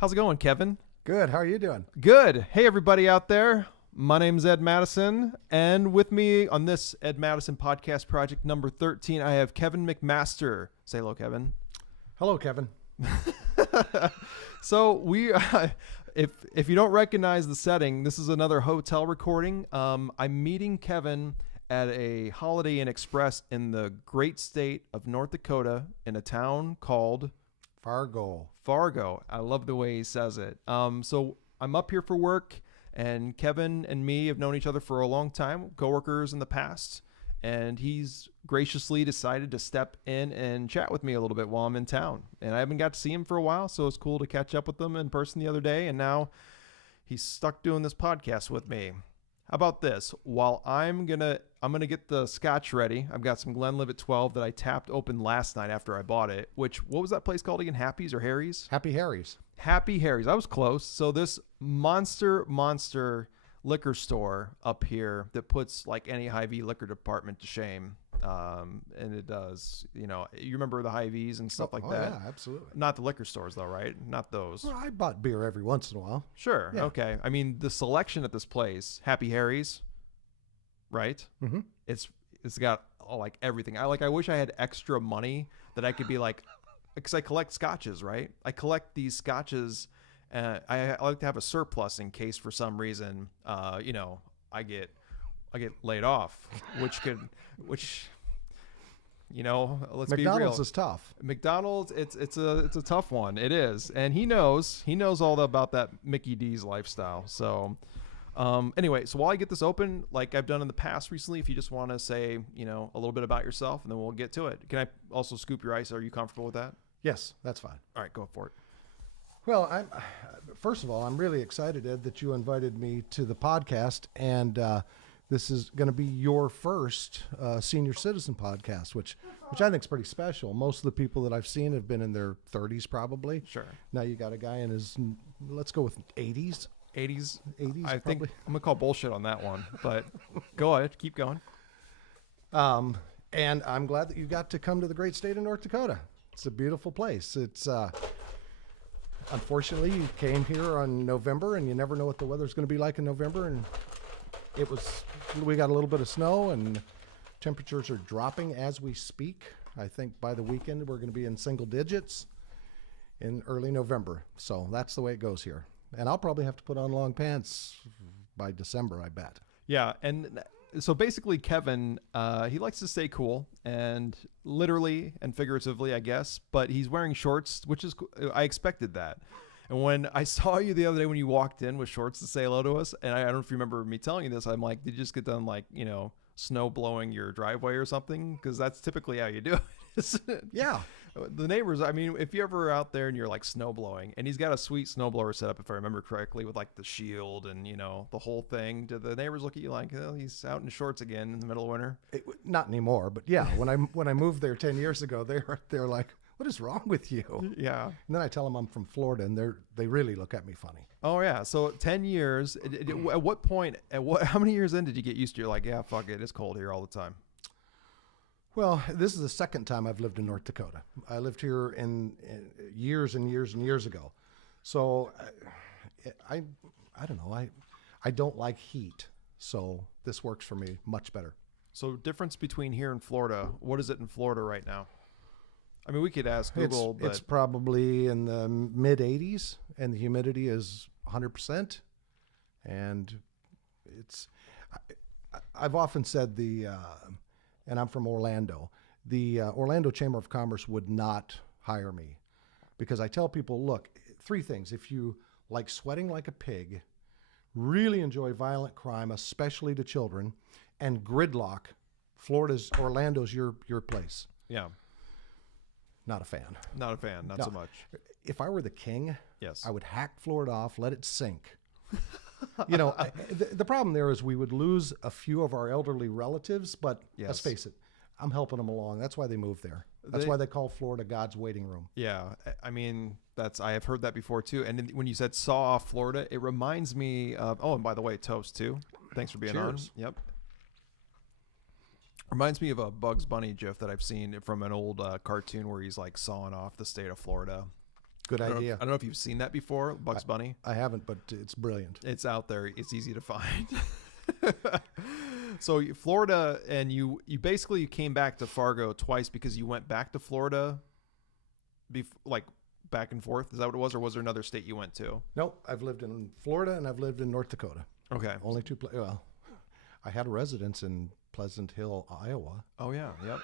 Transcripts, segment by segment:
How's it going, Kevin? Good. How are you doing? Good. Hey, everybody out there. My name's Ed Madison, and with me on this Ed Madison podcast project number 13, I have Kevin McMaster. Say hello, Kevin. Hello, Kevin. So we, if you don't recognize the setting, this is another hotel recording. I'm meeting Kevin at a Holiday Inn Express in the great state of North Dakota in a town called Fargo. I love the way he says it. So I'm up here for work, and Kevin and me have known each other for a long time, coworkers in the past, and he's graciously decided to step in and chat with me a little bit while I'm in town. And I haven't got to see him for a while, so it's cool to catch up with him in person the other day, and now he's stuck doing this podcast with me. How about this? While I'm gonna get the scotch ready. I've got some Glenlivet 12 that I tapped open last night after I bought it. What was that place called again? Happy's or Harry's? Happy Harry's. Happy Harry's. I was close. So this monster liquor store up here that puts like any Hy-Vee liquor department to shame. And it does. You know, you remember the Hy-Vees and stuff like that? Yeah, absolutely. Not the liquor stores though, right? Not those. Well, I bought beer every once in a while. Sure. Yeah. Okay. I mean, the selection at this place, Happy Harry's, right? Mm-hmm. It's got like everything. I wish I had extra money that I could be like, because I collect scotches, right? I collect these scotches. I like to have a surplus in case for some reason, I get laid off, which let's be real. McDonald's is tough. McDonald's, it's a tough one. It is, and he knows all about that Mickey D's lifestyle. So. Anyway, so while I get this open, like I've done in the past recently, if you just want to say, a little bit about yourself, and then we'll get to it. Can I also scoop your ice? Are you comfortable with that? Yes, that's fine. All right, go for it. Well, first of all, I'm really excited, Ed, that you invited me to the podcast, and this is going to be your first senior citizen podcast, which I think is pretty special. Most of the people that I've seen have been in their 30s, probably. Sure. Now you got a guy in his, let's go with 80s. 80s. I think I'm gonna call bullshit on that one, but go ahead, keep going. And I'm glad that you got to come to the great state of North Dakota. It's a beautiful place. It's unfortunately you came here on November, and you never know what the weather's going to be like in November. And we got a little bit of snow, and temperatures are dropping as we speak. I think by the weekend we're going to be in single digits in early November. So that's the way it goes here. And I'll probably have to put on long pants by December, I bet. Yeah, and so basically Kevin, he likes to stay cool, and literally and figuratively, I guess, but he's wearing shorts, which is, I expected that. And when I saw you the other day when you walked in with shorts to say hello to us, and I don't know if you remember me telling you this, I'm like, did you just get done snow blowing your driveway or something? Because that's typically how you do it, isn't it? Yeah. The neighbors, I mean, if you're ever out there and you're like snow blowing, and he's got a sweet snowblower set up, if I remember correctly, with like the shield and, the whole thing, do the neighbors look at you like, oh, he's out in shorts again in the middle of winter? Not anymore, but yeah, when I moved there 10 years ago, they're like, what is wrong with you? Yeah. And then I tell them I'm from Florida, and they really look at me funny. Oh yeah. So 10 years, at what point, how many years in did you get used to, you're like, yeah, fuck it, it's cold here all the time? Well, this is the second time I've lived in North Dakota. I lived here in years and years and years ago. So I don't know. I don't like heat. So this works for me much better. So difference between here and Florida, what is it in Florida right now? I mean, we could ask Google, but it's probably in the mid 80s, and the humidity is 100%. And I've often said and I'm from Orlando, the Orlando Chamber of Commerce would not hire me, because I tell people, look, three things. If you like sweating like a pig, really enjoy violent crime, especially to children, and gridlock, Orlando's your place. Yeah. Not a fan. Not a fan, not No. so much. If I were the king, Yes. I would hack Florida off, let it sink. The problem there is we would lose a few of our elderly relatives, but Yes. let's face it, I'm helping them along. That's why they moved there. That's why they call Florida God's waiting room. Yeah, I mean, I have heard that before too. And when you said saw off Florida, it reminds me of, oh, and by the way, toast too. Thanks for being Cheers. on. Yep. Reminds me of a Bugs Bunny gif that I've seen from an old cartoon where he's like sawing off the state of Florida. Good idea. I don't know if you've seen that before, Bugs Bunny. I haven't, but it's brilliant. It's out there. It's easy to find. So Florida, and you basically came back to Fargo twice because you went back to Florida, like back and forth. Is that what it was, or was there another state you went to? Nope, I've lived in Florida and I've lived in North Dakota. Okay. Only two. Well, I had a residence in Pleasant Hill, Iowa. Oh yeah. Yep.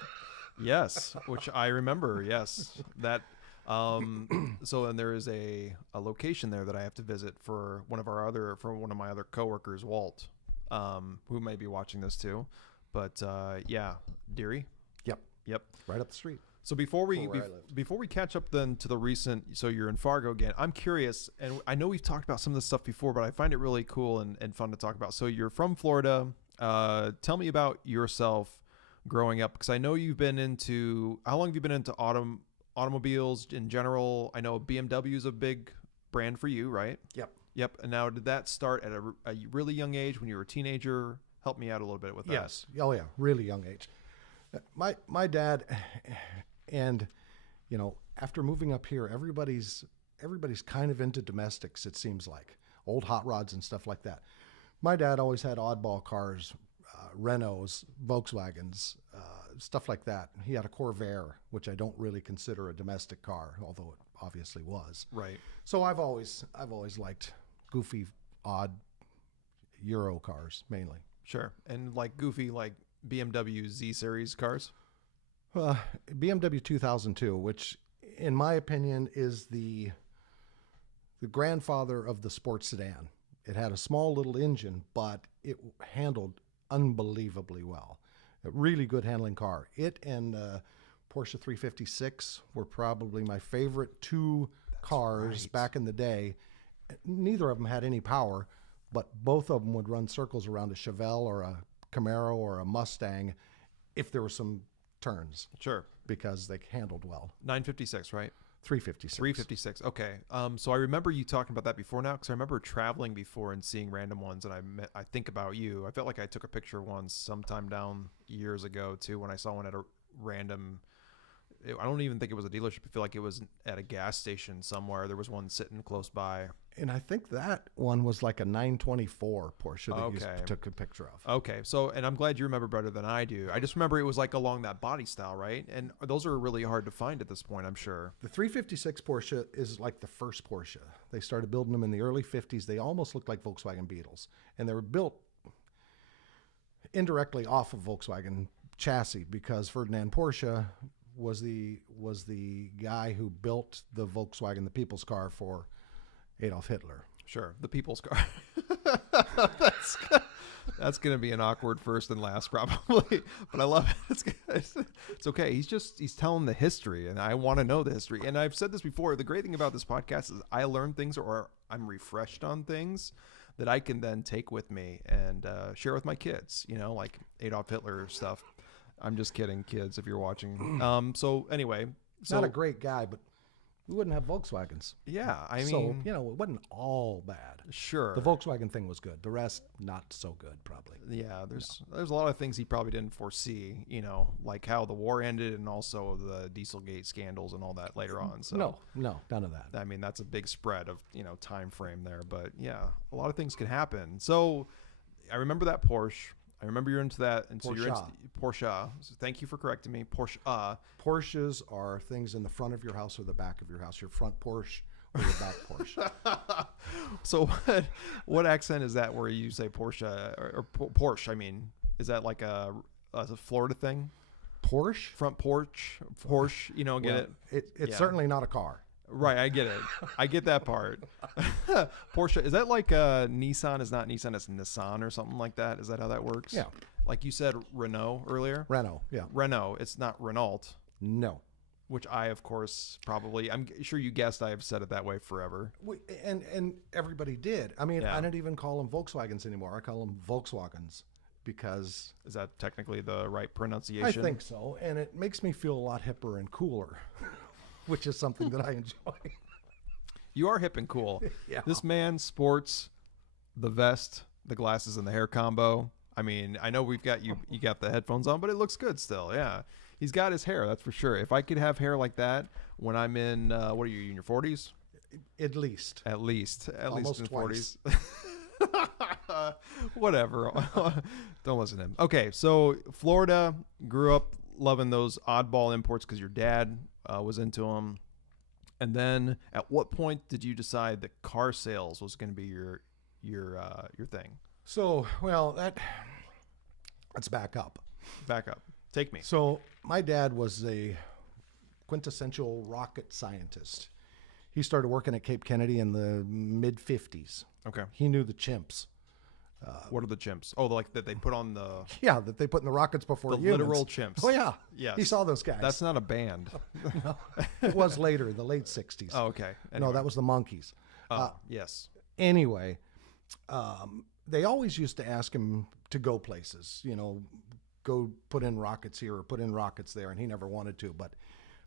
Yes, which I remember. Yes, that. So and there is a location there that I have to visit for one of my other coworkers, Walt, who may be watching this too. But yeah, Deary. Yep. Right up the street. So before we catch up then to the recent, so you're in Fargo again. I'm curious, and I know we've talked about some of this stuff before, but I find it really cool and fun to talk about. So you're from Florida. Tell me about yourself growing up, because I know you've been into. How long have you been into automobiles in general? I know BMW is a big brand for you, right? Yep. And now, did that start at a really young age when you were a teenager? Help me out a little bit with that. Yes. Oh yeah, really young age. My dad, and after moving up here, everybody's kind of into domestics. It seems like old hot rods and stuff like that. My dad always had oddball cars, Renaults, Volkswagens, stuff like that. He had a Corvair, which I don't really consider a domestic car, although it obviously was. Right. So I've always liked goofy, odd Euro cars mainly. Sure. And like goofy, like BMW Z series cars. BMW 2002, which in my opinion is the grandfather of the sports sedan. It had a small little engine, but it handled unbelievably well. A really good handling car. It and Porsche 356 were probably my favorite two cars back in the day. Neither of them had any power, but both of them would run circles around a Chevelle or a Camaro or a Mustang if there were some turns. Sure. Because they handled well. 956, right? 356. 356. Okay. So I remember you talking about that before now, because I remember traveling before and seeing random ones, and I think about you. I felt like I took a picture once sometime down years ago too when I saw one at a random. I don't even think it was a dealership. I feel like it was at a gas station somewhere. There was one sitting close by. And I think that one was like a 924 Porsche that you took a picture of. Okay. So, and I'm glad you remember better than I do. I just remember it was like along that body style, right? And those are really hard to find at this point, I'm sure. The 356 Porsche is like the first Porsche. They started building them in the early 50s. They almost looked like Volkswagen Beetles. And they were built indirectly off of Volkswagen chassis because Ferdinand Porsche was the guy who built the Volkswagen, the people's car, for Adolf Hitler. Sure, the people's car. That's going to be an awkward first and last probably, but I love it. It's okay. He's telling the history, and I want to know the history. And I've said this before. The great thing about this podcast is I learn things, or I'm refreshed on things that I can then take with me and share with my kids. Like Adolf Hitler stuff. I'm just kidding, kids, if you're watching. So anyway. Not a great guy, but we wouldn't have Volkswagens. Yeah, I mean. So, it wasn't all bad. Sure. The Volkswagen thing was good. The rest, not so good, probably. Yeah, there's a lot of things he probably didn't foresee, like how the war ended and also the Dieselgate scandals and all that later on. So No, none of that. I mean, that's a big spread of, time frame there. But yeah, a lot of things can happen. So I remember that Porsche. I remember you're into that, and so you're into Porsche. So thank you for correcting me. Porsche. Porsches are things in the front of your house or the back of your house. Your front Porsche or your back Porsche. So what accent is that where you say Porsche or Porsche? I mean, is that like a Florida thing? Porsche? Front porch, Porsche. Get it? It's certainly not a car. Right, I get it. I get that part. Porsche, is that like Nissan is not Nissan, it's Nissan or something like that? Is that how that works? Yeah. Like you said Renault earlier? Renault, yeah. Renault, it's not Renault. No. Which I, of course, I'm sure you guessed I have said it that way forever. And everybody did. I mean, Yeah. I don't even call them Volkswagens anymore. I call them Volkswagens because... Is that technically the right pronunciation? I think so. And it makes me feel a lot hipper and cooler. Which is something that I enjoy. You are hip and cool. Yeah. This man sports the vest, the glasses, and the hair combo. I mean, I know we've got you got the headphones on, but it looks good still. Yeah. He's got his hair, that's for sure. If I could have hair like that when I'm in, what are you, in your 40s? At least. At least Almost in the twice. 40s. Whatever. Don't listen to him. Okay, so Florida, grew up loving those oddball imports because your dad was into them. And then at what point did you decide that car sales was going to be your thing? So, well, let's back up. Back up. Take me. So my dad was a quintessential rocket scientist. He started working at Cape Kennedy in the mid 50s. Okay. He knew the chimps. What are the chimps? Oh, like that they put on the Yeah, that they put in the rockets before humans. literal chimps. Oh, yeah. Yes. He saw those guys. That's not a band. No, it was later, the late 60s. Oh, okay. No, Anyway. that was the monkeys. Yes. Anyway, they always used to ask him to go places, go put in rockets here or put in rockets there, and he never wanted to. But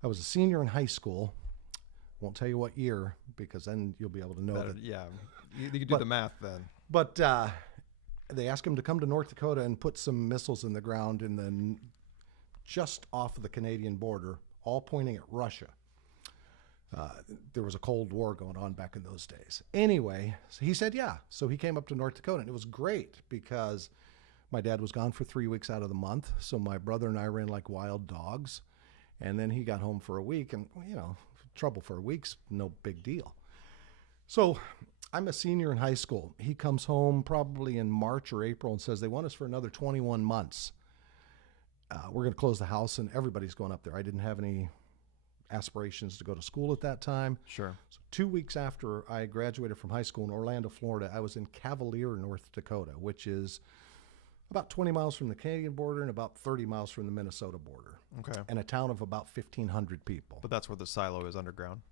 I was a senior in high school. Won't tell you what year because then you'll be able to know Better, that. yeah. You can do the math then. But they asked him to come to North Dakota and put some missiles in the ground and then just off of the Canadian border, all pointing at Russia. There was a Cold War going on back in those days. Anyway, so he said, yeah. So he came up to North Dakota, and it was great because my dad was gone for 3 weeks out of the month. So my brother and I ran like wild dogs. And then he got home for a week, and, trouble for a week's no big deal. So I'm a senior in high school. He comes home probably in March or April and says they want us for another 21 months. We're going to close the house, and everybody's going up there. I didn't have any aspirations to go to school at that time. Sure. So 2 weeks after I graduated from high school in Orlando, Florida, I was in Cavalier, North Dakota, which is about 20 miles from the Canadian border and about 30 miles from the Minnesota border. Okay. And a town of about 1,500 people. But that's where the silo is underground.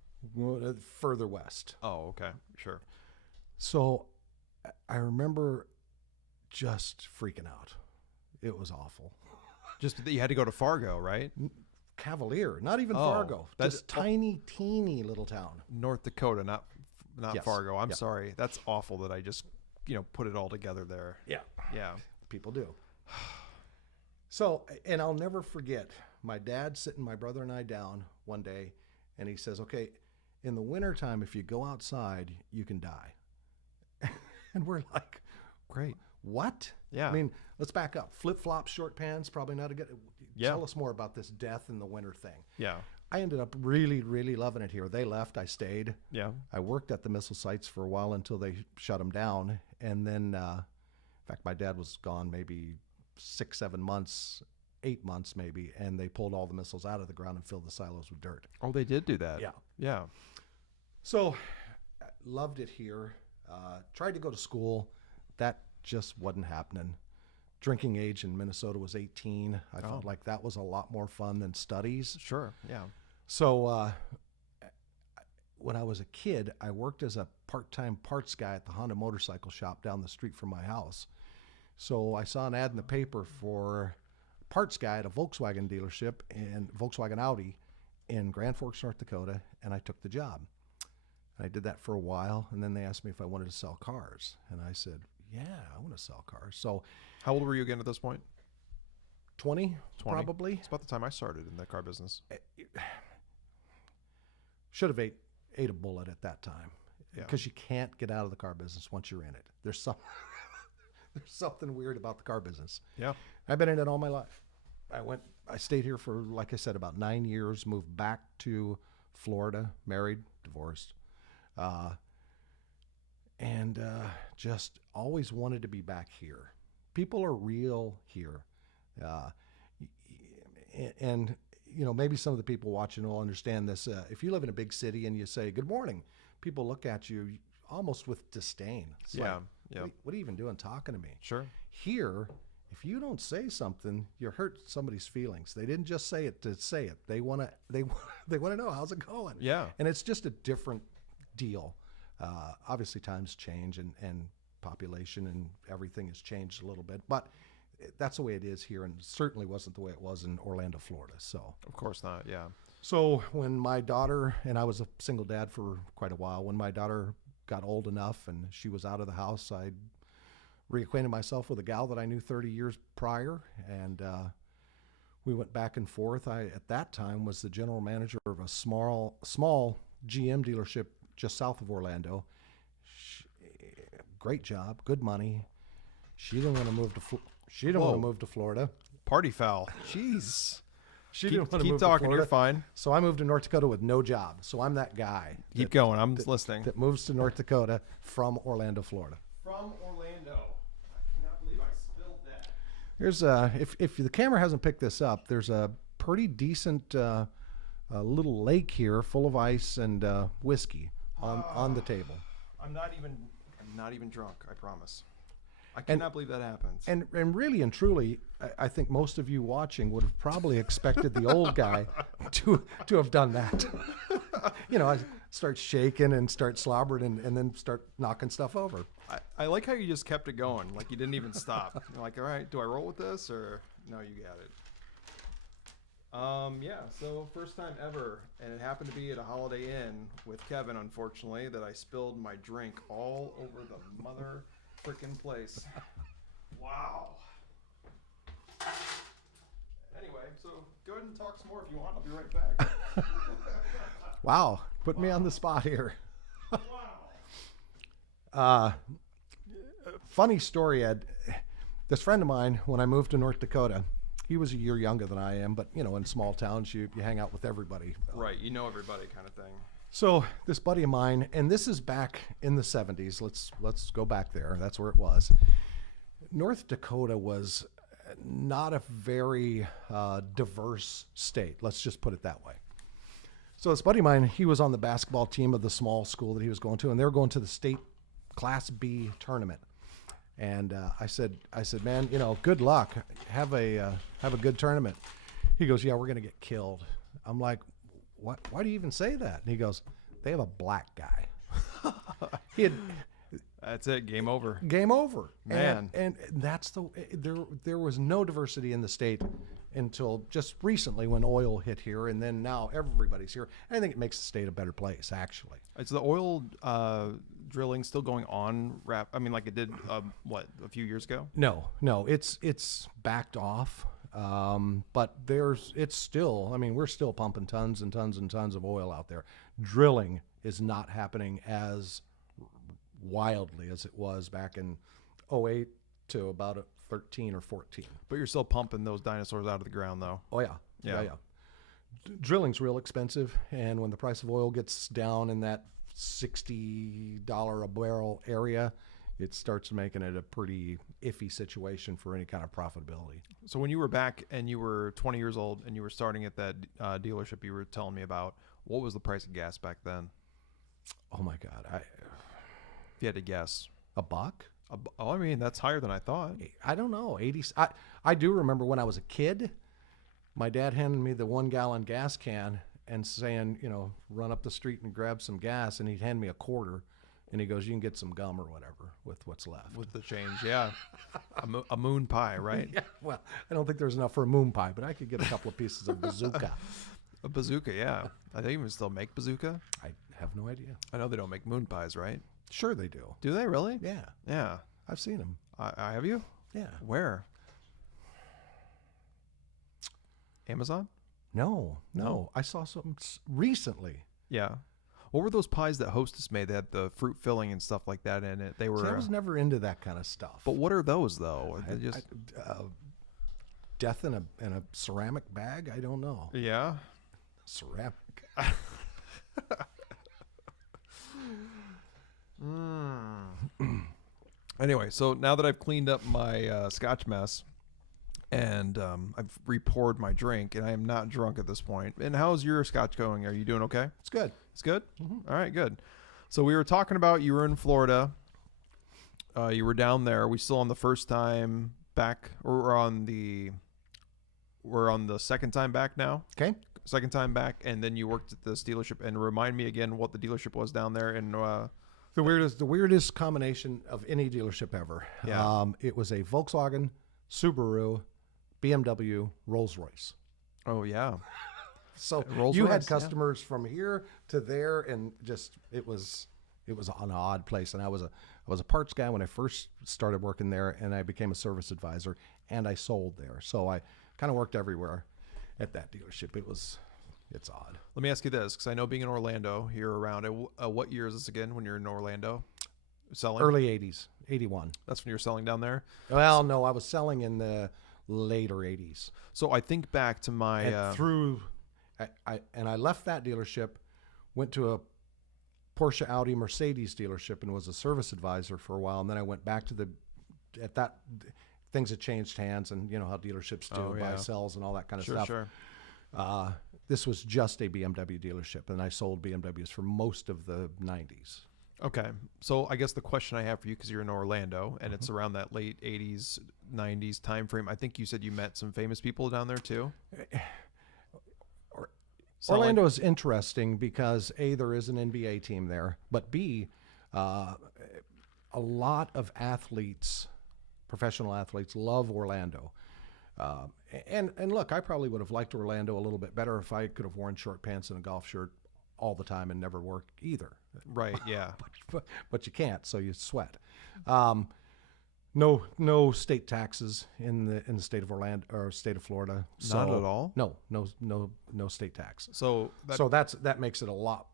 Further west. Oh, okay. Sure. So I remember just freaking out. It was awful. Just that you had to go to Fargo, right? Cavalier, not even Oh, Fargo. that's- Just tiny, teeny little town. North Dakota, not Yes. Fargo. I'm Yeah. sorry. That's awful that I just, put it all together there. Yeah. Yeah. People do. So, and I'll never forget my dad sitting my brother and I down one day, and he says, okay, in the wintertime, if you go outside, you can die. And we're like, Great. what? Yeah. I mean, let's back up. Flip-flops, short pants, probably not a good. Yeah. Tell us more about this death in the winter thing. Yeah. I ended up really, really loving it here. They left. I stayed. Yeah. I worked at the missile sites for a while until they shut them down. And then, in fact, my dad was gone maybe 6, 7 months, 8 months maybe, and they pulled all the missiles out of the ground and filled the silos with dirt. Oh, they did do that. Yeah. Yeah. So, loved it here. Tried to go to school. That just wasn't happening. Drinking age in Minnesota was 18. I felt like that was a lot more fun than studies. Sure. Yeah. So when I was a kid, I worked as a part-time parts guy at the Honda motorcycle shop down the street from my house. So I saw an ad in the paper for a parts guy at a Volkswagen dealership and Volkswagen Audi in Grand Forks, North Dakota, and I took the job. And I did that for a while, and then they asked me if I wanted to sell cars. And I said, yeah, I want to sell cars. So How old were you again at this point? 20, 20. probably. It's about the time I started in the car business. Should have ate a bullet at that time. Yeah. Because you can't get out of the car business once you're in it. There's something weird about the car business. Yeah. I've been in it all my life. I stayed here for, like I said, about 9 years, moved back to Florida, married, divorced. And just always wanted to be back here. People are real here. And maybe some of the people watching will understand this. If you live in a big city and you say, good morning, people look at you almost with disdain. It's Yeah. like, Yeah. what are you even doing talking to me? Sure. Here, if you don't say something, you hurt somebody's feelings. They didn't just say it to say it. They want to know, how's it going? Yeah. And it's just a different deal. Obviously times change and population and everything has changed a little bit, but that's the way it is here, and certainly wasn't the way it was in Orlando, Florida. So Of course not. Yeah. so when my daughter, and I was a single dad for quite a while, when my daughter got old enough and she was out of the house, I reacquainted myself with a gal that I knew 30 years prior, and we went back and forth. I, at that time, was the general manager of a small GM dealership just south of Orlando. Great job, good money. She didn't want to move to Florida. Party foul. Jeez. She didn't want to keep move talking. to Florida. You're fine. So I moved to North Dakota with no job. So I'm that guy. Keep going. I'm listening. That moves to North Dakota from Orlando, Florida. From Orlando. I cannot believe I spilled that. There's if the camera hasn't picked this up, there's a pretty decent little lake here full of ice and whiskey on the table. I'm not even drunk, I promise. I cannot believe that happens. And really and truly, I think most of you watching would have probably expected the old guy to have done that. I start shaking and start slobbering and then start knocking stuff over. I like how you just kept it going. Like you didn't even stop. You're like, all right, do I roll with this or no, you got it. Yeah, so first time ever, and it happened to be at a Holiday Inn with Kevin, unfortunately, that I spilled my drink all over the mother frickin' place. Wow. Anyway, so go ahead and talk some more if you want. I'll be right back. Wow, put me on the spot here. Wow. Funny story, Ed. This friend of mine, when I moved to North Dakota, he was a year younger than I am, but in small towns you hang out with everybody. Right, you know everybody kind of thing. So this buddy of mine, and this is back in the 70s. Let's go back there. That's where it was. North Dakota was not a very diverse state. Let's just put it that way. So this buddy of mine, he was on the basketball team of the small school that he was going to, and they were going to the state Class B tournament. And I said, man, good luck. Have a good tournament. He goes, yeah, we're gonna get killed. I'm like, what? Why do you even say that? And he goes, they have a black guy. That's it. Game over. Game over, Man. And that's there was no diversity in the state until just recently when oil hit here, and then now everybody's here. I think it makes the state a better place, actually. Is the oil drilling still going on? Like it did, a few years ago? No, it's backed off. But it's still, we're still pumping tons and tons and tons of oil out there. Drilling is not happening as wildly as it was back in 2008 to about 13 or 14. But you're still pumping those dinosaurs out of the ground, though. Oh, yeah. Yeah. Drilling's real expensive, and when the price of oil gets down in that $60 a barrel area, it starts making it a pretty iffy situation for any kind of profitability. So when you were back and you were 20 years old and you were starting at that dealership you were telling me about, what was the price of gas back then? Oh, my God. If you had to guess. $1? That's higher than I thought. I don't know. 80. I do remember when I was a kid, my dad handed me the 1 gallon gas can and saying, run up the street and grab some gas. And he'd hand me a quarter. And he goes, you can get some gum or whatever with what's left. With the change, yeah. a moon pie, right? Yeah, well, I don't think there's enough for a moon pie, but I could get a couple of pieces of bazooka. A bazooka, yeah. I think even still make bazooka. I have no idea. I know they don't make moon pies, right? Sure they do. Do they really? Yeah. Yeah. I've seen them. I have you? Yeah. Where? Amazon? No. I saw something recently. Yeah. What were those pies that Hostess made? They had the fruit filling and stuff like that in it. They were. See, I was never into that kind of stuff. But what are those though? Are they just death in a ceramic bag? I don't know. Yeah. Ceramic. Anyway, so now that I've cleaned up my Scotch mess and I've re-poured my drink, and I am not drunk at this point. And how's your Scotch going? Are you doing okay? It's good. It's good? Mm-hmm. All right, good. So we were talking about you were in Florida. You were down there. We still on the first time back, or we're on the second time back now? Okay. Second time back, and then you worked at this dealership. And remind me again what the dealership was down there. And the weirdest combination of any dealership ever. Yeah. It was a Volkswagen, Subaru, BMW, Rolls-Royce. Oh yeah. So Rolls-Royce, you had customers from here to there, and just it was an odd place. And I was a parts guy when I first started working there, and I became a service advisor, and I sold there. So I kind of worked everywhere. at that dealership. It's odd. Let me ask you this, because I know being in Orlando, you're around. What year is this again when you're in Orlando? Selling? Early 80s, 81. That's when you're selling down there? Well, no, I was selling in the later 80s. So I think back to my... And I left that dealership, went to a Porsche, Audi, Mercedes dealership and was a service advisor for a while. And then I went back to things had changed hands, and you know how dealerships do, buy, sells, and all that kind of stuff. Sure. This was just a BMW dealership, and I sold BMWs for most of the 90s. Okay. So I guess the question I have for you, because you're in Orlando, and it's around that late 80s, 90s time frame, I think you said you met some famous people down there too? Orlando is interesting because A, there is an NBA team there, but B, a lot of athletes, professional athletes, love Orlando. And look, I probably would have liked Orlando a little bit better if I could have worn short pants and a golf shirt all the time and never worked either. Right, yeah. but you can't, so you sweat. No state taxes in the state of Orlando or state of Florida. Not at all? No state tax. So that makes it a lot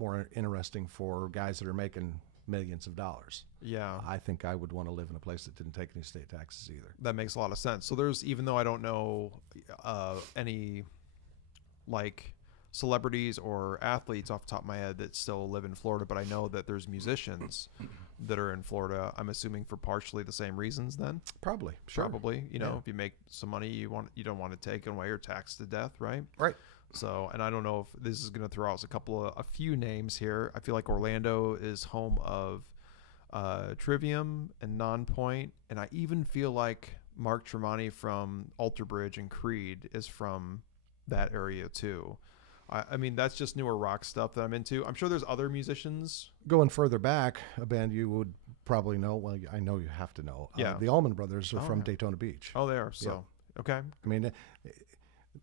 more interesting for guys that are making millions of dollars. Yeah. I think I would want to live in a place that didn't take any state taxes either. That makes a lot of sense. So there's, even though I don't know any like celebrities or athletes off the top of my head that still live in Florida, but I know that there's musicians that are in Florida, I'm assuming for partially the same reasons then? Probably. Sure. Probably. You know, if you make some money, you don't want to take it away or tax to death, right? Right. So, and I don't know if this is going to throw out a few names here. I feel like Orlando is home of Trivium and Nonpoint, and I even feel like Mark Tremonti from Alter Bridge and Creed is from that area too. I mean, that's just newer rock stuff that I'm into. I'm sure there's other musicians. Going further back, a band you would probably know. Well, I know you have to know. Yeah. The Allman Brothers are from Daytona Beach. Oh, they are. So, okay. I mean,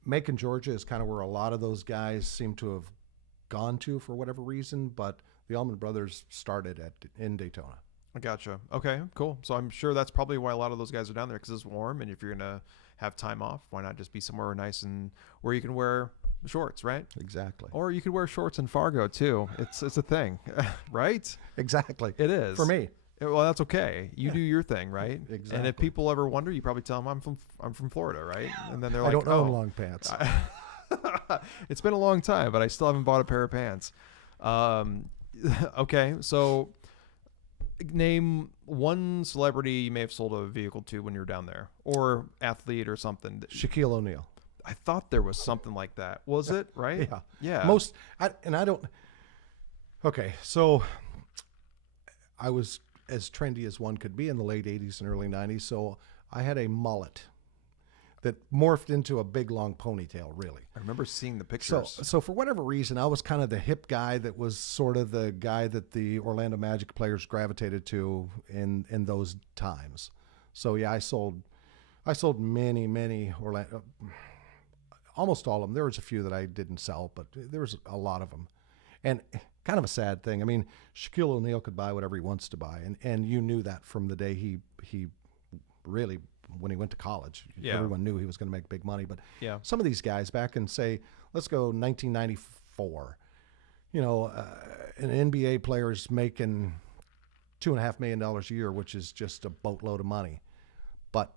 Macon, Georgia is kind of where a lot of those guys seem to have gone to for whatever reason, but the Allman Brothers started in Daytona. I gotcha. Okay, cool. So I'm sure that's probably why a lot of those guys are down there, because it's warm, and if you're going to have time off, why not just be somewhere nice and where you can wear shorts, right? Exactly. Or you could wear shorts in Fargo too. It's a thing, right? Exactly. It is. For me. Well, that's okay. You do your thing, right? Exactly. And if people ever wonder, you probably tell them I'm from Florida, right? And then they're like, I don't own long pants. It's been a long time, but I still haven't bought a pair of pants. Okay, so name one celebrity you may have sold a vehicle to when you were down there, or athlete or something. Shaquille O'Neal. I thought there was something like that. Was it right? Yeah. Okay, so I was as trendy as one could be in the late 80s and early 90s, so I had a mullet that morphed into a big long ponytail, really. I remember seeing the pictures. So for whatever reason, I was kind of the hip guy that was sort of the guy that the Orlando Magic players gravitated to in those times. So yeah, I sold many Orlando, almost all of them. There was a few that I didn't sell, but there was a lot of them. And kind of a sad thing. I mean, Shaquille O'Neal could buy whatever he wants to buy, and you knew that from the day he really, when he went to college. Everyone knew he was going to make big money. But some of these guys back in, say, let's go 1994, an NBA player's making $2.5 million a year, which is just a boatload of money. But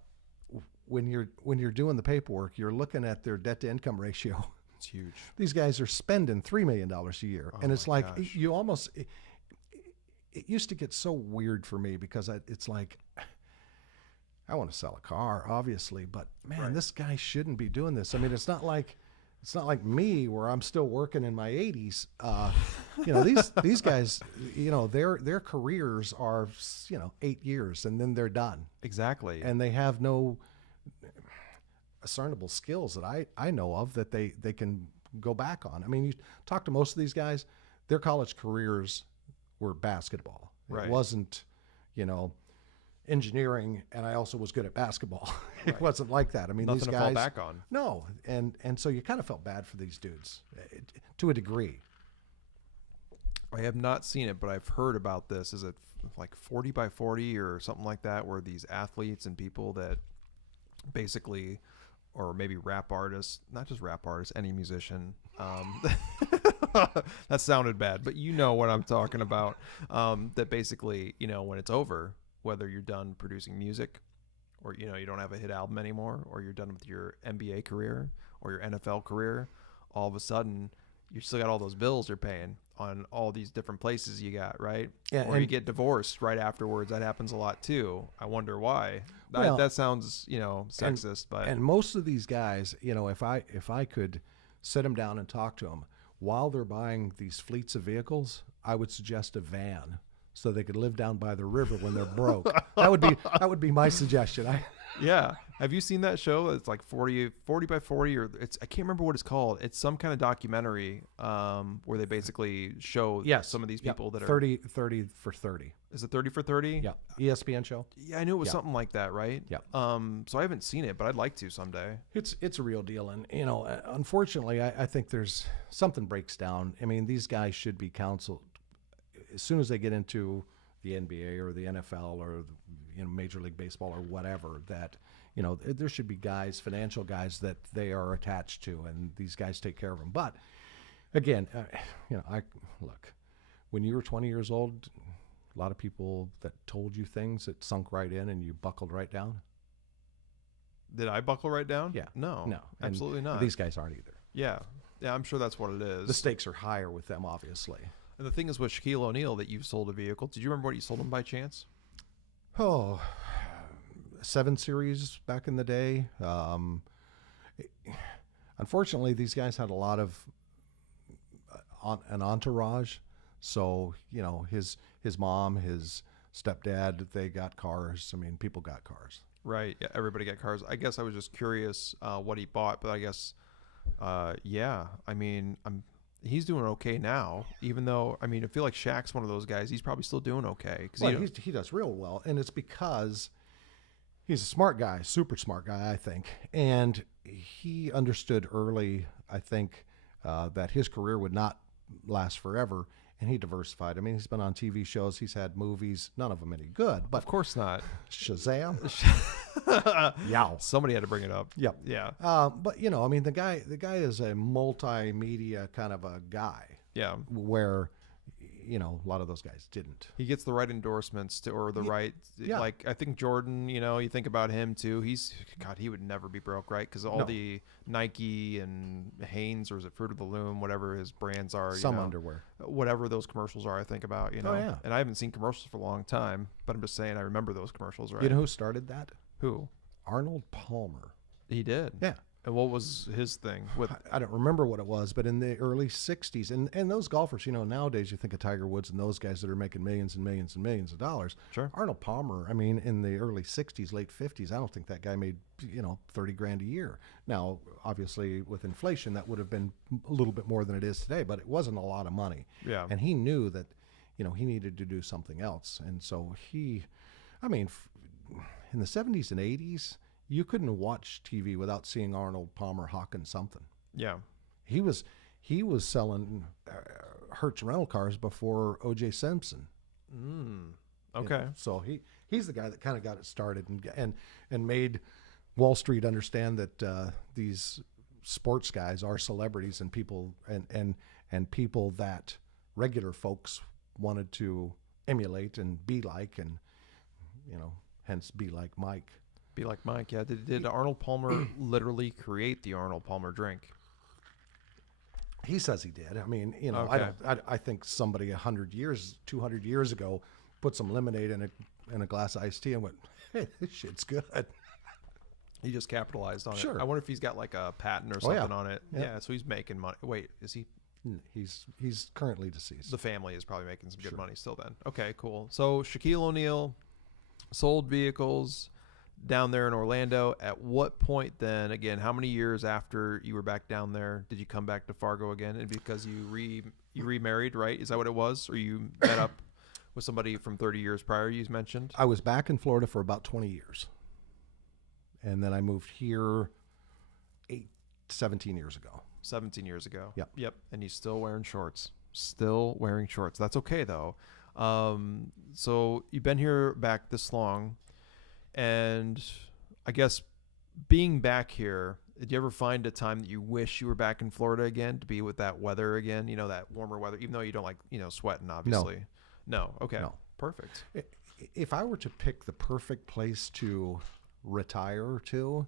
when you're doing the paperwork, you're looking at their debt to income ratio. It's huge. These guys are spending $3 million a year. And it's like, you almost, it used to get so weird for me because it's like, I want to sell a car, obviously, but man, this guy shouldn't be doing this. I mean, it's not like me where I'm still working in my 80s. These guys, their careers are, 8 years and then they're done. Exactly. And they have no discernible skills that I know of that they can go back on. I mean, you talk to most of these guys, their college careers were basketball. It wasn't, engineering, and I also was good at basketball. It wasn't like that. I mean, nothing these guys to fall back on. No, and so you kind of felt bad for these dudes to a degree. I have not seen it, but I've heard about this. Is it like 40 by 40 or something like that, where these athletes and people that basically or maybe rap artist, not just rap artist, any musician. That sounded bad, but you know what I'm talking about. That basically, when it's over, whether you're done producing music, or you don't have a hit album anymore, or you're done with your NBA career or your NFL career, all of a sudden you still got all those bills you're paying on all these different places you got, right? Yeah, or you get divorced right afterwards. That happens a lot too. I wonder why. That sounds, sexist, but and most of these guys, if I could sit them down and talk to them while they're buying these fleets of vehicles, I would suggest a van so they could live down by the river when they're broke. That would be my suggestion. Yeah. Have you seen that show? It's like 40 by 40, or I can't remember what it's called. It's some kind of documentary where they basically show some of these people that are 30 for 30. Is it 30 for 30? Yeah. ESPN show. Yeah, I knew it was something like that, right? Yeah. So I haven't seen it, but I'd like to someday. It's a real deal, and unfortunately, I think there's something breaks down. I mean, these guys should be counseled as soon as they get into the NBA or the NFL or Major League Baseball or whatever. That there should be guys, financial guys, that they are attached to, and these guys take care of them. But again, I look, when you were 20 years old, a lot of people that told you things that sunk right in, and you buckled right down. Did I buckle right down? Yeah. No, and absolutely not. These guys aren't either. Yeah, I'm sure that's what it is. The stakes are higher with them, obviously. And the thing is with Shaquille O'Neal that you've sold a vehicle. Did you remember what you sold him by chance? Oh, 7 Series back in the day. Unfortunately, these guys had a lot of an entourage. So, his mom, his stepdad, they got cars. I mean, people got cars. Right. Yeah, everybody got cars. I guess I was just curious what he bought, but I guess, yeah. I mean, he's doing okay now, even though, I feel like Shaq's one of those guys. He's probably still doing okay. He does real well, and it's because he's a smart guy, super smart guy, I think. And he understood early, I think, that his career would not last forever, and he diversified. I mean, he's been on TV shows, he's had movies, none of them any good. But of course not. Shazam. Yow. Somebody had to bring it up. Yep. Yeah. But the guy is a multimedia kind of a guy. Yeah. Where a lot of those guys didn't. He gets the right endorsements right. Yeah. Like, I think Jordan, you think about him too. He would never be broke, right? Because all the Nike and Hanes, or is it Fruit of the Loom, whatever his brands are. Some underwear. Whatever those commercials are, I think about, Oh, yeah. And I haven't seen commercials for a long time, but I'm just saying I remember those commercials, right? You know who started that? Who? Arnold Palmer. He did? Yeah. And what was his thing? I don't remember what it was, but in the early 60s, and those golfers, nowadays you think of Tiger Woods and those guys that are making millions and millions and millions of dollars. Sure. Arnold Palmer, in the early 60s, late 50s, I don't think that guy made, $30,000 a year. Now, obviously, with inflation, that would have been a little bit more than it is today, but it wasn't a lot of money. Yeah. And he knew that, he needed to do something else. And so in the 70s and 80s, you couldn't watch TV without seeing Arnold Palmer hawking something. Yeah. He was selling Hertz rental cars before O.J. Simpson. Okay. So he's the guy that kind of got it started and made Wall Street understand that these sports guys are celebrities and people and people that regular folks wanted to emulate and be like, and hence be like Mike. Be like Mike, yeah. Did Arnold Palmer literally create the Arnold Palmer drink? He says he did. Okay. I think somebody 100 years, 200 years ago put some lemonade in a glass of iced tea and went, "Hey, this shit's good." He just capitalized on it. Sure. I wonder if he's got like a patent or something on it. Yeah. Yeah, so he's making money. Wait, is he? He's currently deceased. The family is probably making some good money still then. Okay, cool. So Shaquille O'Neal sold vehicles down there in Orlando. At what point then, again, how many years after you were back down there did you come back to Fargo again? And because you remarried, right? Is that what it was? Or you met up with somebody from 30 years prior, you mentioned? I was back in Florida for about 20 years. And then I moved here 17 years ago. 17 years ago. Yep. And he's still wearing shorts. Still wearing shorts. That's okay, though. So you've been here back this long. And I guess being back here Did you ever find a time that you wish you were back in Florida again to be with that weather again? You know, that warmer weather, even though you don't like, sweating, obviously. No. Okay. No. Perfect. If I were to pick the perfect place to retire to,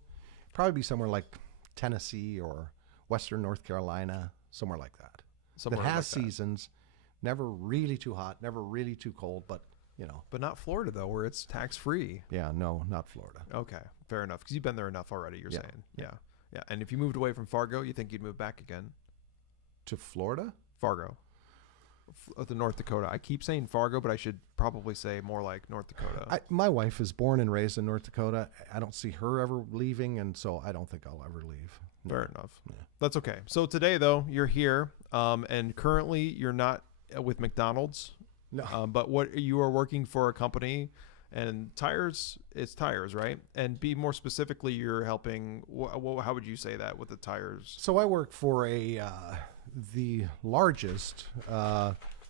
probably be somewhere like Tennessee or Western North Carolina, somewhere like that. Somewhere that has like that. seasons, never really too hot, never really too cold, but But not Florida, though, where it's tax-free. Yeah, no, not Florida. Okay. Fair enough. Because you've been there enough already, you're Yeah. saying. Yeah. Yeah. And if you moved away from Fargo, you think you'd move back again? To Florida? Fargo. The North Dakota. I keep saying Fargo, but I should probably say more like North Dakota. My wife is born and raised in North Dakota. I don't see her ever leaving, and so I don't think I'll ever leave. No. Fair enough. Yeah. That's okay. So today, though, you're here, and currently you're not with McDonald's. No. But you are working for a company, and it's tires, right? And be more specifically, you're helping. How would you say that with the tires? So I work for the largest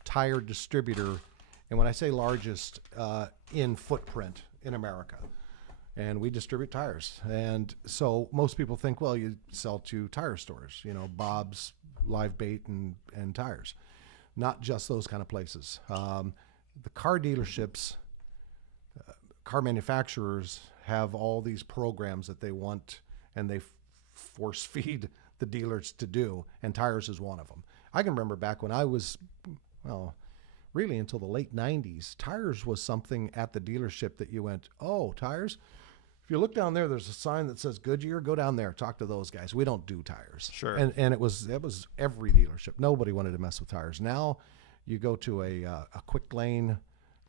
tire distributor, and when I say largest, in footprint in America, and we distribute tires. And so most people think, well, you sell to tire stores, Bob's, Live Bait, and tires. Not just those kind of places. The car dealerships, car manufacturers have all these programs that they want, and they force feed the dealers to do, and tires is one of them. I can remember back when I was, really until the late 90s, tires was something at the dealership that you went, oh, tires? If you look down there, there's a sign that says Goodyear. Go down there, talk to those guys. We don't do tires. Sure. And it was every dealership. Nobody wanted to mess with tires. Now you go to a quick lane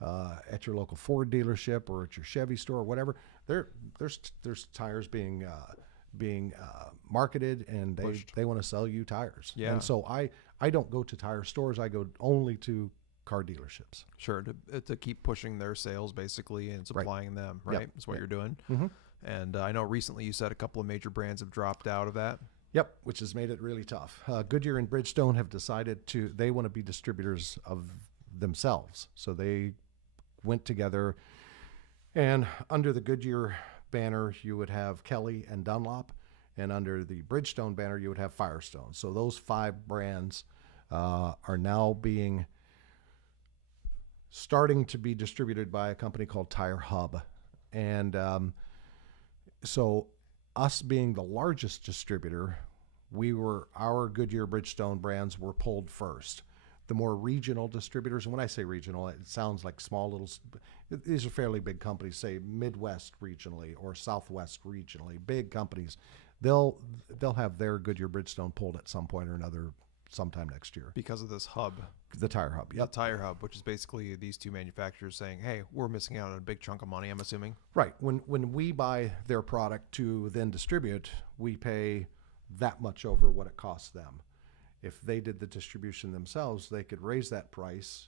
at your local Ford dealership or at your Chevy store or whatever. There's tires being marketed, and they want to sell you tires. Yeah. And so I don't go to tire stores. I go only to car dealerships. Sure, to keep pushing their sales basically and supplying them, right? Yep. Is what you're doing. Mm-hmm. And I know recently you said a couple of major brands have dropped out of that. Yep, which has made it really tough. Goodyear and Bridgestone have decided they want to be distributors of themselves. So they went together, and under the Goodyear banner, you would have Kelly and Dunlop, and under the Bridgestone banner, you would have Firestone. So those 5 brands are now starting to be distributed by a company called Tire Hub. And so us being the largest distributor, our Goodyear Bridgestone brands were pulled first. The more regional distributors, and when I say regional, it sounds like small little, these are fairly big companies, say Midwest regionally or Southwest regionally, big companies. They'll have their Goodyear Bridgestone pulled at some point or another sometime next year. Because of this hub. The Tire Hub, yep. The Tire Hub, which is basically these 2 manufacturers saying, hey, we're missing out on a big chunk of money, I'm assuming. Right. When we buy their product to then distribute, we pay that much over what it costs them. If they did the distribution themselves, they could raise that price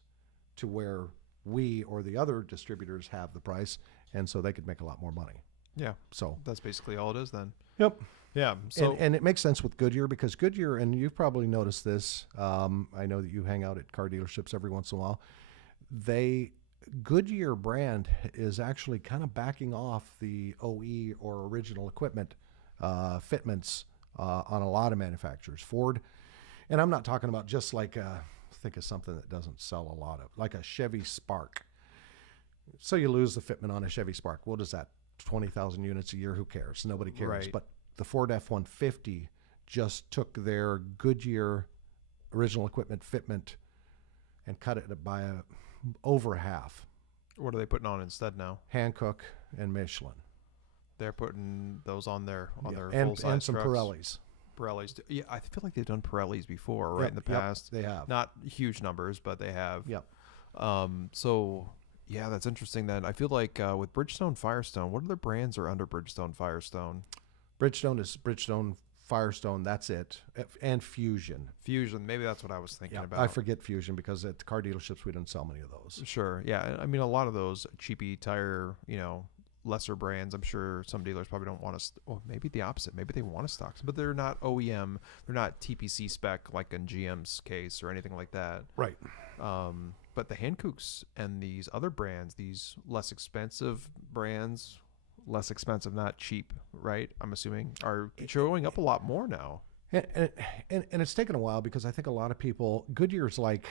to where we or the other distributors have the price, and so they could make a lot more money. Yeah. So that's basically all it is then. Yep. Yeah. So and it makes sense with Goodyear, because Goodyear, and you've probably noticed this, I know that you hang out at car dealerships every once in a while, Goodyear brand is actually kind of backing off the OE or original equipment fitments on a lot of manufacturers. Ford, and I'm not talking about just like think of something that doesn't sell a lot of, like a Chevy Spark. So you lose the fitment on a Chevy Spark. What is that? 20,000 units a year? Who cares? Nobody cares. Right. But the Ford F-150 just took their Goodyear original equipment fitment and cut it by over half. What are they putting on instead now? Hankook and Michelin. They're putting those on their full size and some trucks. Pirellis. Pirellis. Yeah, I feel like they've done Pirellis before, right? In the past. They have. Not huge numbers, but they have. Yep. So yeah, that's interesting then. I feel like with Bridgestone, Firestone, what other brands are under Bridgestone, Firestone? Bridgestone is Bridgestone, Firestone, that's it. And Fusion. Fusion, maybe that's what I was thinking about. I forget Fusion because at the car dealerships we don't sell many of those. Sure, yeah. I mean, a lot of those cheapy tire, lesser brands, I'm sure some dealers probably don't want to, or maybe the opposite. Maybe they want to stock, but they're not OEM. They're not TPC spec like in GM's case or anything like that. Right. But the Hankooks and these other brands, these less expensive brands, less expensive, not cheap, right? I'm assuming are showing up a lot more now. And it's taken a while because I think a lot of people, Goodyear's like,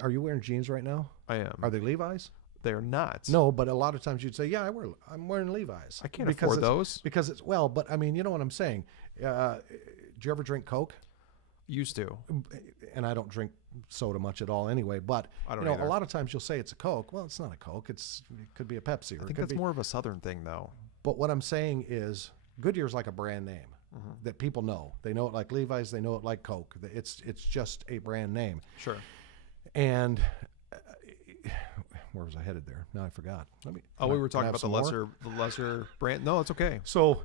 are you wearing jeans right now? I am. Are they Levi's? They're not. No, but a lot of times you'd say, yeah, I'm wearing Levi's. I can't afford those. Because it's, well, but I mean, you know what I'm saying. Did you ever drink Coke? Used to. And I don't drink soda much at all anyway, but I don't you know, either. a lot of times you'll say it's a Coke. Well, it's not a Coke. It could be a Pepsi. Or I think it could that's be, more of a Southern thing, though. But what I'm saying is Goodyear's like a brand name that people know. They know it like Levi's. They know it like Coke. It's just a brand name. Sure. And where was I headed there? Now I forgot. We were talking about the lesser brand. No, it's okay. So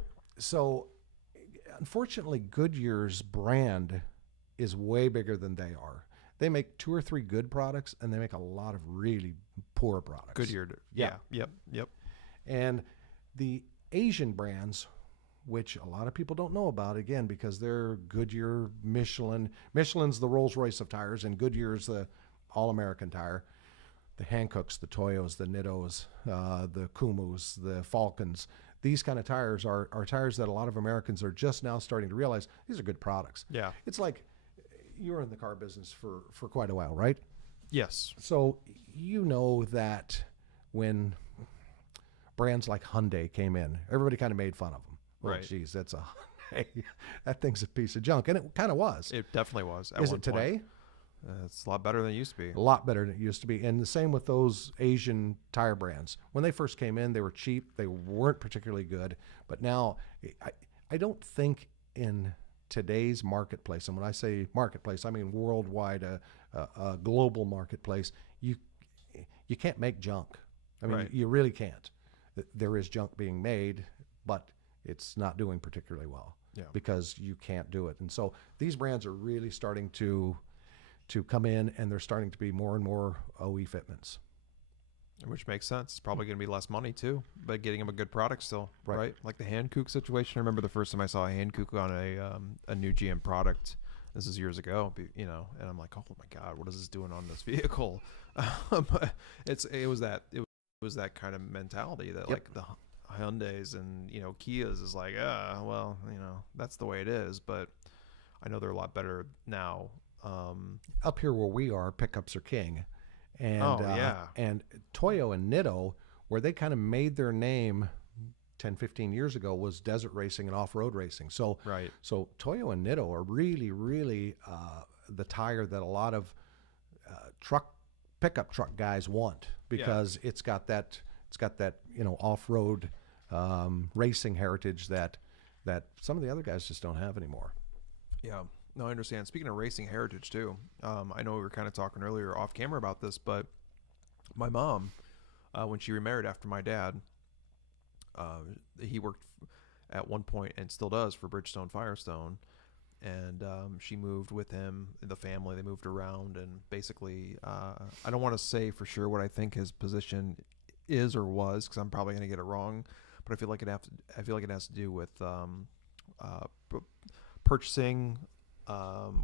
unfortunately, Goodyear's brand is way bigger than they are. They make 2 or 3 good products, and they make a lot of really poor products. Goodyear. Yeah. Yep. And the Asian brands, which a lot of people don't know about, again, because they're Goodyear, Michelin. Michelin's the Rolls-Royce of tires, and Goodyear's the all-American tire. The Hancooks, the Toyos, the Nittos, the Kumus, the Falcons. These kind of tires are tires that a lot of Americans are just now starting to realize these are good products. Yeah. It's like you were in the car business for quite a while, right? Yes. So you know that when brands like Hyundai came in, everybody kind of made fun of them. Well, Right. geez, that's a Hyundai. That thing's a piece of junk. And it kind of was. It definitely was. Is it today? It's a lot better than it used to be. A lot better than it used to be. And the same with those Asian tire brands. When they first came in, they were cheap. They weren't particularly good. But now, I don't think in today's marketplace, and when I say marketplace, I mean worldwide, a global marketplace, you can't make junk. I mean, Right. you really can't. There is junk being made, but it's not doing particularly well because you can't do it. And so these brands are really starting to come in, and they're starting to be more and more OE fitments. Which makes sense. It's probably going to be less money too, but getting them a good product still, right? Like the Hankook situation. I remember the first time I saw a Hankook on a new GM product. This is years ago, and I'm like, oh my God, what is this doing on this vehicle? It was that kind of mentality that like the Hyundais and Kias is like, well, that's the way it is. But I know they're a lot better now. Up here where we are, pickups are king. And, yeah. And Toyo and Nitto, where they kind of made their name 10, 15 years ago, was desert racing and off-road racing. So, Right. So Toyo and Nitto are really, really the tire that a lot of pickup truck guys want, because it's got that off-road racing heritage that some of the other guys just don't have anymore. Yeah. No, I understand. Speaking of racing heritage too, I know we were kind of talking earlier off camera about this, but my mom, when she remarried after my dad, he worked at one point and still does for Bridgestone Firestone, and she moved with him. The family, they moved around, and basically, I don't want to say for sure what I think his position is or was, because I'm probably going to get it wrong, but I feel like it has to do with purchasing.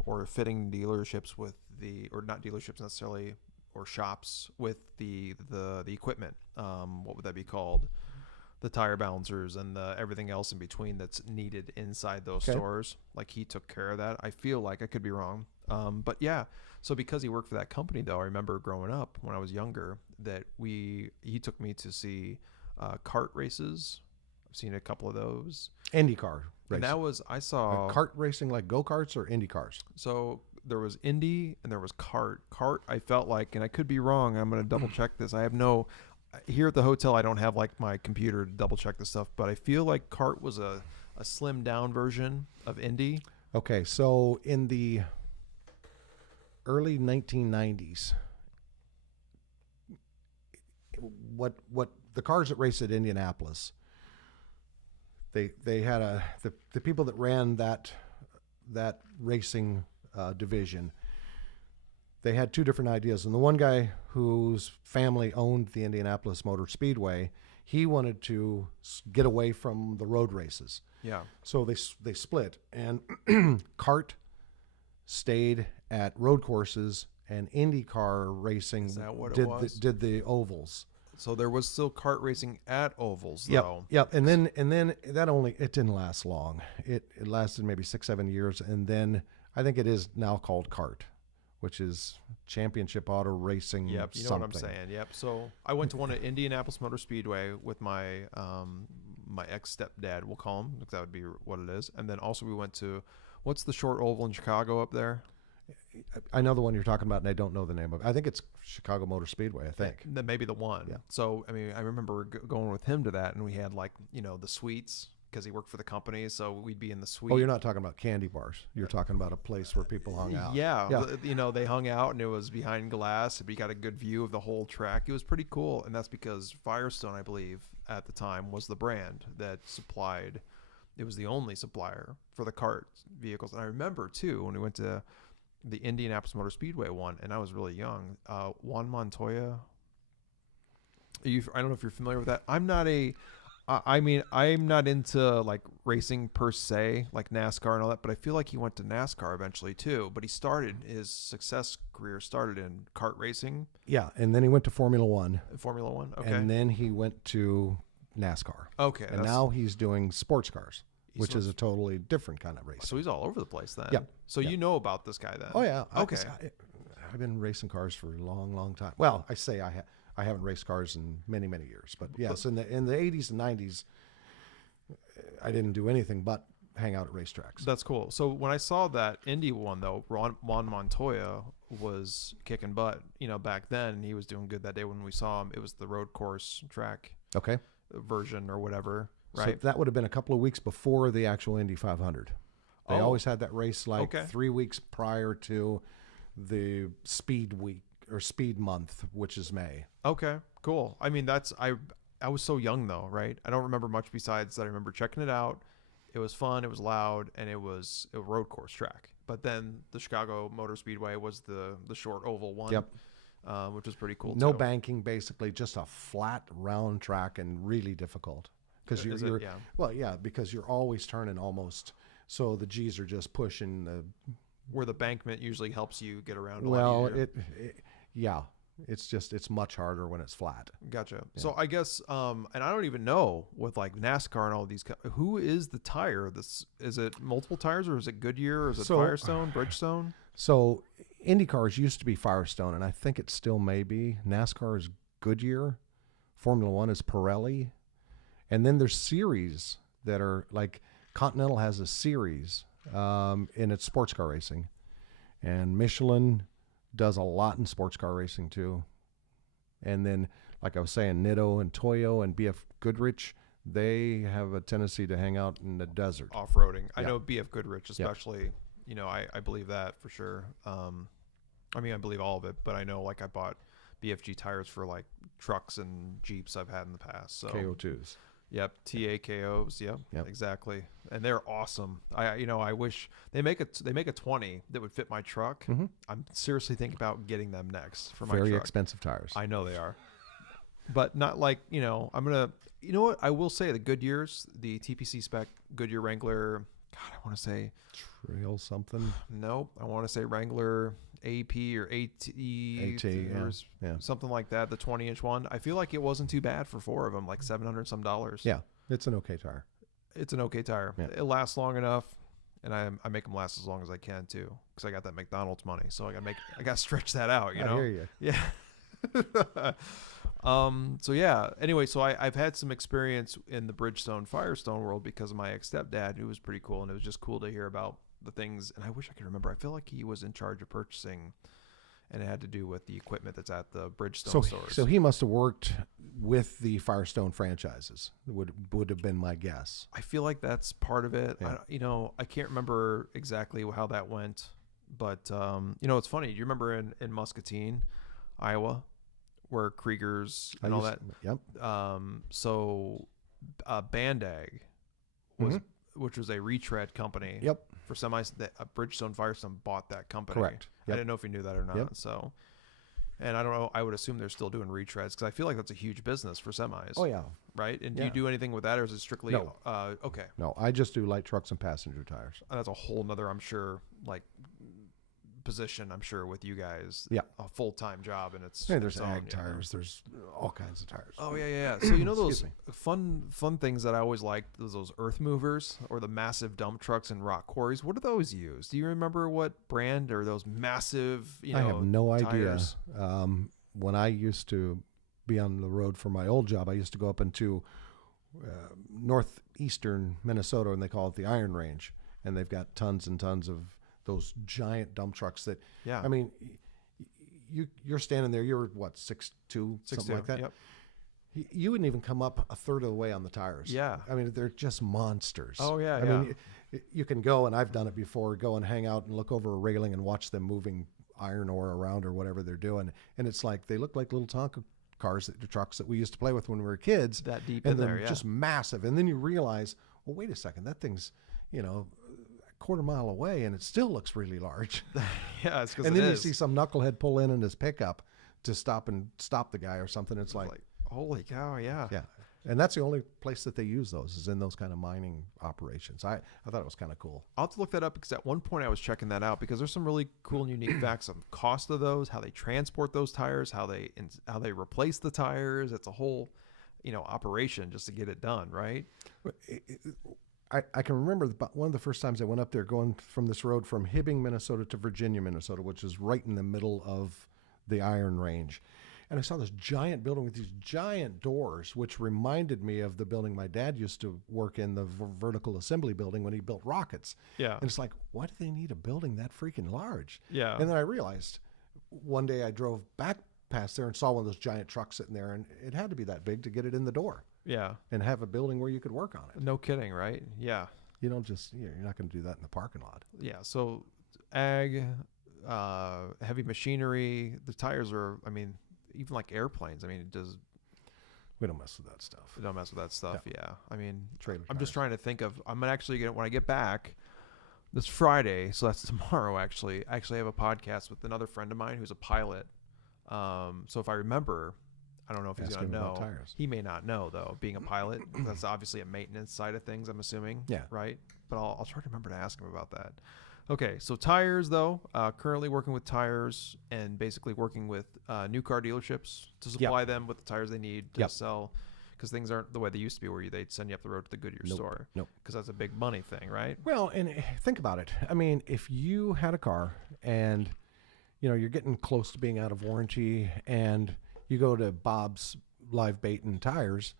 Or fitting dealerships or not dealerships necessarily, or shops with the equipment. What would that be called? The tire balancers and everything else in between that's needed inside those stores. Like he took care of that. I feel like, I could be wrong. But yeah. So because he worked for that company though, I remember growing up when I was younger that he took me to see kart races. I've seen a couple of those. IndyCar racing. And I saw kart racing, like go-karts or Indy cars. So there was Indy and there was kart. Kart, I felt like, and I could be wrong, I'm going to double check this. Here at the hotel, I don't have like my computer to double check this stuff, but I feel like kart was a slimmed down version of Indy. Okay, so in the early 1990s, what the cars that race at Indianapolis, they had the people that ran that racing division. They had 2 different ideas, and the one guy whose family owned the Indianapolis Motor Speedway, he wanted to get away from the road races. Yeah. So they split, and kart stayed at road courses, and IndyCar racing Is that what it was? did the ovals. So there was still kart racing at ovals, Yep, though. yep. And then it didn't last long. It lasted maybe 6-7 years, and then I think it is now called kart, which is Championship Auto Racing. Yep, you know something. what I'm saying. Yep. So I went to one at Indianapolis Motor Speedway with my my ex stepdad, we'll call him, because that would be what it is. And then also we went to, what's the short oval in Chicago up there? I know the one you're talking about, and I don't know the name of it. I think it's Chicago Motor Speedway, I think. Then maybe the one. Yeah. So, I mean, I remember going with him to that, and we had, like, you know, the suites, because he worked for the company, so we'd be in the suite. Oh, you're not talking about candy bars. You're talking about a place where people hung out. Yeah. You know, they hung out, and it was behind glass, and we got a good view of the whole track. It was pretty cool, and that's because Firestone, I believe, at the time, was the brand that supplied. It was the only supplier for the kart vehicles. And I remember, too, when we went to the Indianapolis Motor Speedway one, and I was really young. Juan Montoya. I don't know if you're familiar with that. I'm not into like racing per se, like NASCAR and all that, but I feel like he went to NASCAR eventually too. But his success career started in kart racing. Yeah, and then he went to Formula One. Formula One, okay. And then he went to NASCAR. Okay. And now he's doing sports cars, which is a totally different kind of race. So he's all over the place then. Yeah. So you know about this guy then? Oh, yeah. Okay. I've been racing cars for a long, long time. Well, I say I haven't raced cars in many, many years. But yes, in the 80s and 90s, I didn't do anything but hang out at racetracks. That's cool. So when I saw that Indy one, though, Juan Montoya was kicking butt, you know, back then. And he was doing good that day when we saw him. It was the road course track version or whatever. Right. So that would have been a couple of weeks before the actual Indy 500. They always had that race 3 weeks prior to the speed week or speed month, which is May. Okay, cool. I mean, I was so young though, right? I don't remember much besides that I remember checking it out. It was fun, it was loud, and it was a road course track. But then the Chicago Motor Speedway was the short oval one. Yep. Which was pretty cool No too. banking, basically, just a flat round track and really difficult. Because because you're always turning almost, so the G's are just pushing the. Where the bankment usually helps you get around. It's much harder when it's flat. Gotcha. Yeah. So I guess, and I don't even know with like NASCAR and all these, who is the tire? Is it multiple tires or is it Goodyear or is it Firestone, Bridgestone? So IndyCars used to be Firestone, and I think it still may be. NASCAR is Goodyear. Formula One is Pirelli. And then there's series that are like Continental has a series in its sports car racing. And Michelin does a lot in sports car racing too. And then, like I was saying, Nitto and Toyo and BF Goodrich, they have a tendency to hang out in the desert. Off-roading. I know BF Goodrich especially, you know, I believe that for sure. I mean, I believe all of it, but I know like I bought BFG tires for like trucks and Jeeps I've had in the past. So KO2s. Yep, TAKOs. Yep, exactly, and they're awesome. I wish they make a 20 that would fit my truck. Mm-hmm. I'm seriously thinking about getting them next for my very truck. expensive tires. I know they are, but not like I'm gonna. You know what? I will say the Goodyears, the TPC spec Goodyear Wrangler. God, I want to say Trail something. Nope, I want to say Wrangler AP or AT or something like that, the 20-inch one. I feel like it wasn't too bad for 4 of them, like $700 some. Yeah, it's an okay tire. It's an okay tire. Yeah. It lasts long enough, and I make them last as long as I can too, because I got that McDonald's money, so I got to stretch that out. You know? I hear you. Yeah. So yeah. Anyway, so I've had some experience in the Bridgestone Firestone world because of my ex-stepdad, who was pretty cool, and it was just cool to hear about the things. And I wish I could remember. I feel like he was in charge of purchasing, and it had to do with the equipment that's at the Bridgestone stores. So he must have worked with the Firestone franchises. Would have been my guess. I feel like that's part of it. Yeah. I can't remember exactly how that went, but it's funny. Do you remember in Muscatine, Iowa, where Krieger's and all that? Yep. So Bandag was, which was a retread company. Yep. For semis, that Bridgestone Firestone bought that company. Correct. Yep. I didn't know if you knew that or not. Yep. So, and I don't know. I would assume they're still doing retreads because I feel like that's a huge business for semis. Oh yeah. Right. And do you do anything with that, or is it strictly? No. Okay. No, I just do light trucks and passenger tires. And that's a whole nother, I'm sure, like position, I'm sure, with you guys. Yeah. A full-time job, and it's Hey, there's its own, ag tires. There's all kinds of tires. Oh yeah. So you know those Excuse fun things that I always liked, those earth movers or the massive dump trucks and rock quarries. What do those use? Do you remember what brand or those massive? I have no tires? idea. When I used to be on the road for my old job, I used to go up into northeastern Minnesota, and they call it the Iron Range, and they've got tons and tons of those giant dump trucks that. Yeah. I mean, you're standing there. You're what, 6'2", something like that. Yep. You wouldn't even come up a third of the way on the tires. Yeah. I mean, they're just monsters. Oh yeah. I mean, you can go, and I've done it before, go and hang out and look over a railing and watch them moving iron ore around or whatever they're doing. And it's like, they look like little Tonka cars, the trucks that we used to play with when we were kids. That deep and in they're there, yeah. just massive. And then you realize, well, wait a second, that thing's, a quarter mile away, and it still looks really large. Yeah, it's because and then you see some knucklehead pull in his pickup to stop the guy or something. It's like holy cow, yeah. Yeah. And that's the only place that they use those, is in those kind of mining operations. I thought it was kind of cool. I'll have to look that up, because at one point I was checking that out, because there's some really cool and unique facts on the cost of those, how they transport those tires, how they replace the tires. It's a whole, operation just to get it done, right? I can remember one of the first times I went up there, going from this road from Hibbing, Minnesota to Virginia, Minnesota, which is right in the middle of the Iron Range. And I saw this giant building with these giant doors, which reminded me of the building my dad used to work in, the vertical assembly building, when he built rockets. Yeah. And it's like, why do they need a building that freaking large? Yeah. And then I realized, one day I drove back past there and saw one of those giant trucks sitting there, and it had to be that big to get it in the door. Yeah. And have a building where you could work on it. No kidding, right? Yeah. You don't just, you're not going to do that in the parking lot. Yeah. So ag, heavy machinery, the tires are, even like airplanes. We don't mess with that stuff. We don't mess with that stuff. Yeah. Trailer I'm just tires. trying to think of, I'm actually when I get back this Friday, so that's tomorrow actually, I actually have a podcast with another friend of mine who's a pilot. So if I remember, I don't know if he's Ask going to him about know. tires. He may not know, though, being a pilot. That's obviously a maintenance side of things, I'm assuming. Yeah. Right? But I'll try to remember to ask him about that. Okay, so tires, though. Currently working with tires and basically working with new car dealerships to supply them with the tires they need to sell, because things aren't the way they used to be, where they'd send you up the road to the Goodyear store. Nope. Because that's a big money thing, right? Well, and think about it. If you had a car and, you're getting close to being out of warranty, and you go to Bob's Live Bait and Tires,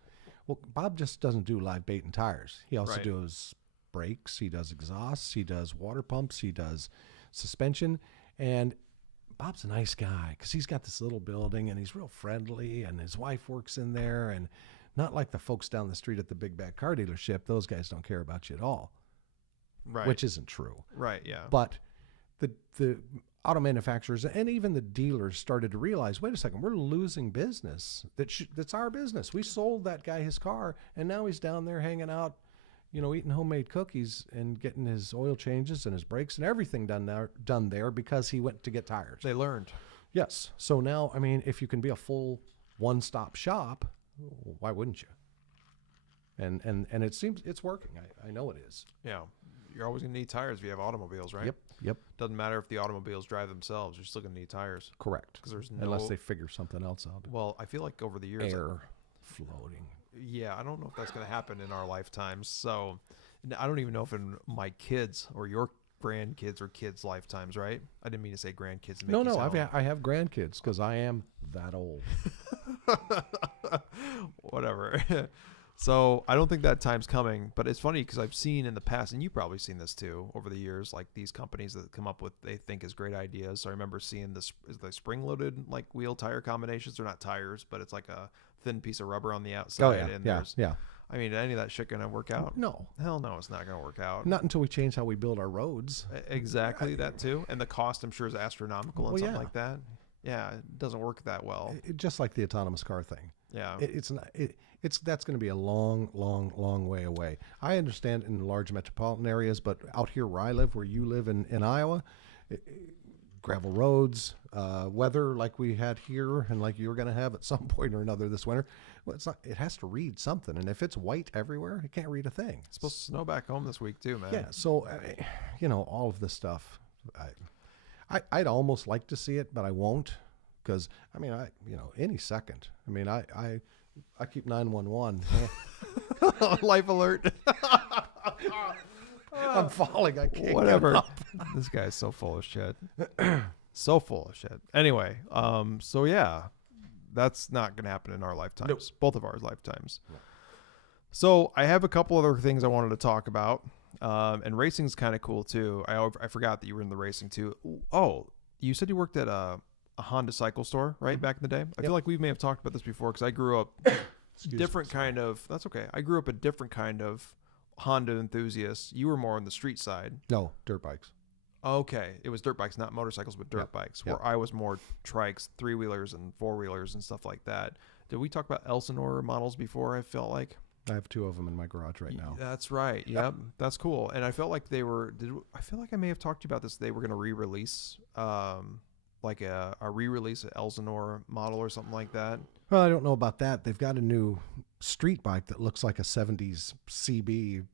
well, Bob just doesn't do live bait and tires. He also does brakes, he does exhausts, he does water pumps, he does suspension. And Bob's a nice guy, because he's got this little building, and he's real friendly, and his wife works in there, and not like the folks down the street at the big bad car dealership. Those guys don't care about you at all. Right. Which isn't true. Right, yeah. But the auto manufacturers and even the dealers started to realize, wait a second, we're losing business. That's our business. We sold that guy his car, and now he's down there hanging out, eating homemade cookies and getting his oil changes and his brakes and everything done there because he went to get tires. They learned. Yes. So now, if you can be a full one-stop shop, why wouldn't you? And it seems it's working. I know it is. Yeah. You're always going to need tires if you have automobiles, right? Yep. Doesn't matter if the automobiles drive themselves. You're still going to need tires. Correct. Because there's unless they figure something else out. Well, I feel like over the years, air floating. Yeah, I don't know if that's going to happen in our lifetimes. So I don't even know if in my kids or your grandkids or kids' lifetimes, right? I didn't mean to say grandkids. To make No, I have grandkids, because I am that old. Whatever. So I don't think that time's coming, but it's funny because I've seen in the past, and you've probably seen this too over the years, like these companies that come up with they think is great ideas. So I remember seeing the spring-loaded like wheel tire combinations. They're not tires, but it's like a thin piece of rubber on the outside. Oh yeah, and yeah. Any of that shit gonna work out? No. Hell no, it's not gonna work out. Not until we change how we build our roads. Exactly, that too. And the cost, I'm sure, is astronomical and something like that. Yeah, it doesn't work that well. Just like the autonomous car thing. Yeah. That's going to be a long, long, long way away. I understand in large metropolitan areas, but out here where I live, where you live in Iowa, gravel roads, weather like we had here and like you're going to have at some point or another this winter. Well, it has to read something. And if it's white everywhere, it can't read a thing. It's supposed to snow back home this week too, man. Yeah. So, all of this stuff, I'd almost like to see it, but I won't, because I mean, any second. I mean, I keep 911. Life alert. I'm falling. I can't. Whatever. Get up. This guy's so full of shit. So full of shit. Anyway, so yeah, that's not gonna happen in our lifetimes. Nope. Both of our lifetimes. No. So I have a couple other things I wanted to talk about. And racing's kind of cool too. I forgot that you were in the racing too. Oh, you said you worked at a Honda cycle store, right? Back in the day. I feel like we may have talked about this before because I grew up different kind of. That's okay. I grew up a different kind of Honda enthusiast. You were more on the street side. No, dirt bikes. Okay, it was dirt bikes, not motorcycles, but dirt bikes. Where I was more trikes, 3-wheelers, and 4-wheelers and stuff like that. Did we talk about Elsinore models before? I felt like. I have 2 of them in my garage right now. That's right. Yep. That's cool. And I felt like they were. I feel like I may have talked to you about this. They were going to re-release, like a re-release an Elsinore model or something like that. Well, I don't know about that. They've got a new street bike that looks like a 70s CB,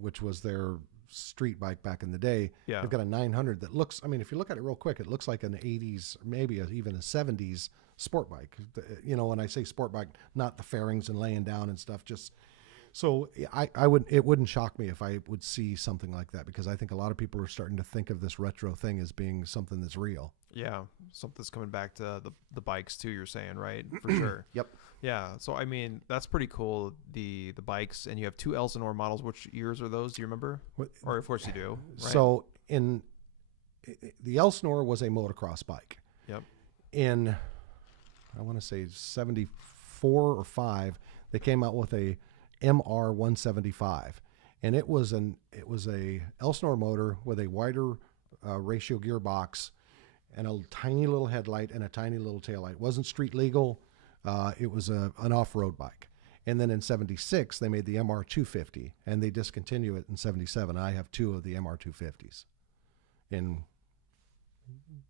which was their street bike back in the day. Yeah. They've got a 900 that looks, I mean, if you look at it real quick, it looks like an 80s, maybe even a 70s sport bike. When I say sport bike, not the fairings and laying down and stuff, just so it wouldn't shock me if I would see something like that, because I think a lot of people are starting to think of this retro thing as being something that's real. Yeah. Something's coming back to the bikes too, you're saying, right? For sure. Yep. Yeah. So, I mean, that's pretty cool. The bikes, and you have 2 Elsinore models. Which years are those? Do you remember? Or of course you do. Right? So the Elsinore was a motocross bike. Yep. In, I want to say 74 or 5, they came out with a MR 175, and it was a Elsinore motor with a wider ratio gearbox and a tiny little headlight and a tiny little taillight. It wasn't street legal. It was an off-road bike. And then in 76, they made the MR 250, and they discontinued it in 77. I have 2 of the MR 250s in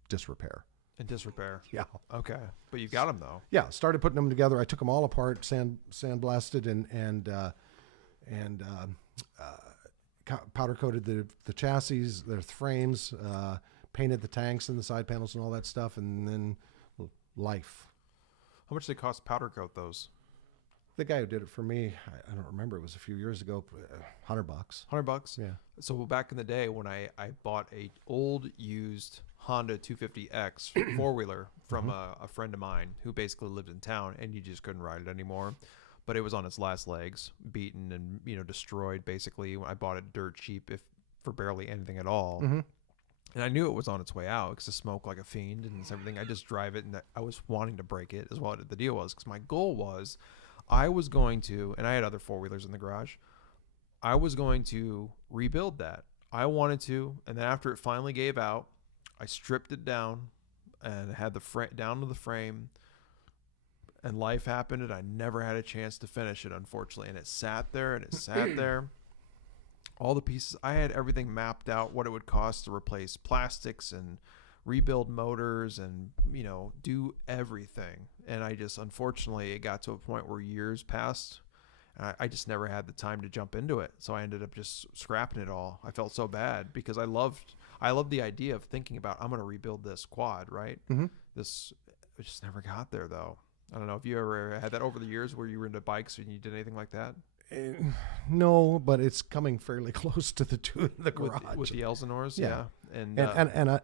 disrepair. In disrepair. Yeah. Okay. But you got them though. Yeah. Started putting them together. I took them all apart, sandblasted, and powder coated the chassis, their frames, painted the tanks and the side panels and all that stuff, and then life. How much did they cost powder coat those? The guy who did it for me, I don't remember. It was a few years ago. $100. $100. Yeah. So back in the day when I bought a old used Honda 250X 4-wheeler from a friend of mine who basically lived in town, and he just couldn't ride it anymore. But it was on its last legs, beaten and destroyed basically. I bought it dirt cheap, if for barely anything at all. Mm-hmm. And I knew it was on its way out because it smoked like a fiend and everything. I just drive it, and I was wanting to break it as well. The deal was, because my goal was, I was going to, and I had other 4-wheelers in the garage, I was going to rebuild that. I wanted to, and then after it finally gave out, I stripped it down and had the down to the frame, and life happened, and I never had a chance to finish it, unfortunately. And it sat there, and it sat there. All the pieces, I had everything mapped out, what it would cost to replace plastics and rebuild motors and, do everything. And I just, unfortunately, it got to a point where years passed, and I just never had the time to jump into it. So I ended up just scrapping it all. I felt so bad because I loved the idea of thinking about, I'm going to rebuild this quad, right? Mm-hmm. I just never got there though. I don't know if you ever had that over the years where you were into bikes and you did anything like that. No, but it's coming fairly close to the 2 in the garage. With the Elsinores, Yeah. And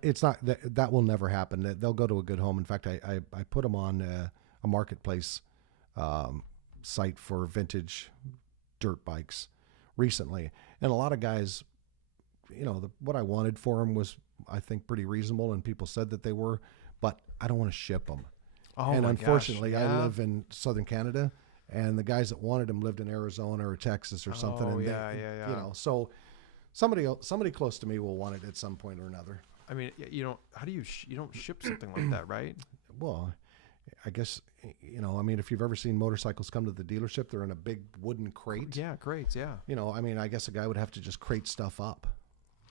it's not that will never happen. They'll go to a good home. In fact, I put them on a marketplace site for vintage dirt bikes recently, and a lot of guys, what I wanted for them was, I think, pretty reasonable, and people said that they were, but I don't want to ship them. Oh, and my unfortunately, gosh, yeah. I live in Southern Canada, and the guys that wanted them lived in Arizona or Texas or something. Oh, and yeah. So somebody close to me will want it at some point or another. I mean, you don't. How do you don't ship something like that, right? Well, I guess, if you've ever seen motorcycles come to the dealership, they're in a big wooden crate. Yeah, crates. Yeah. I guess a guy would have to just crate stuff up,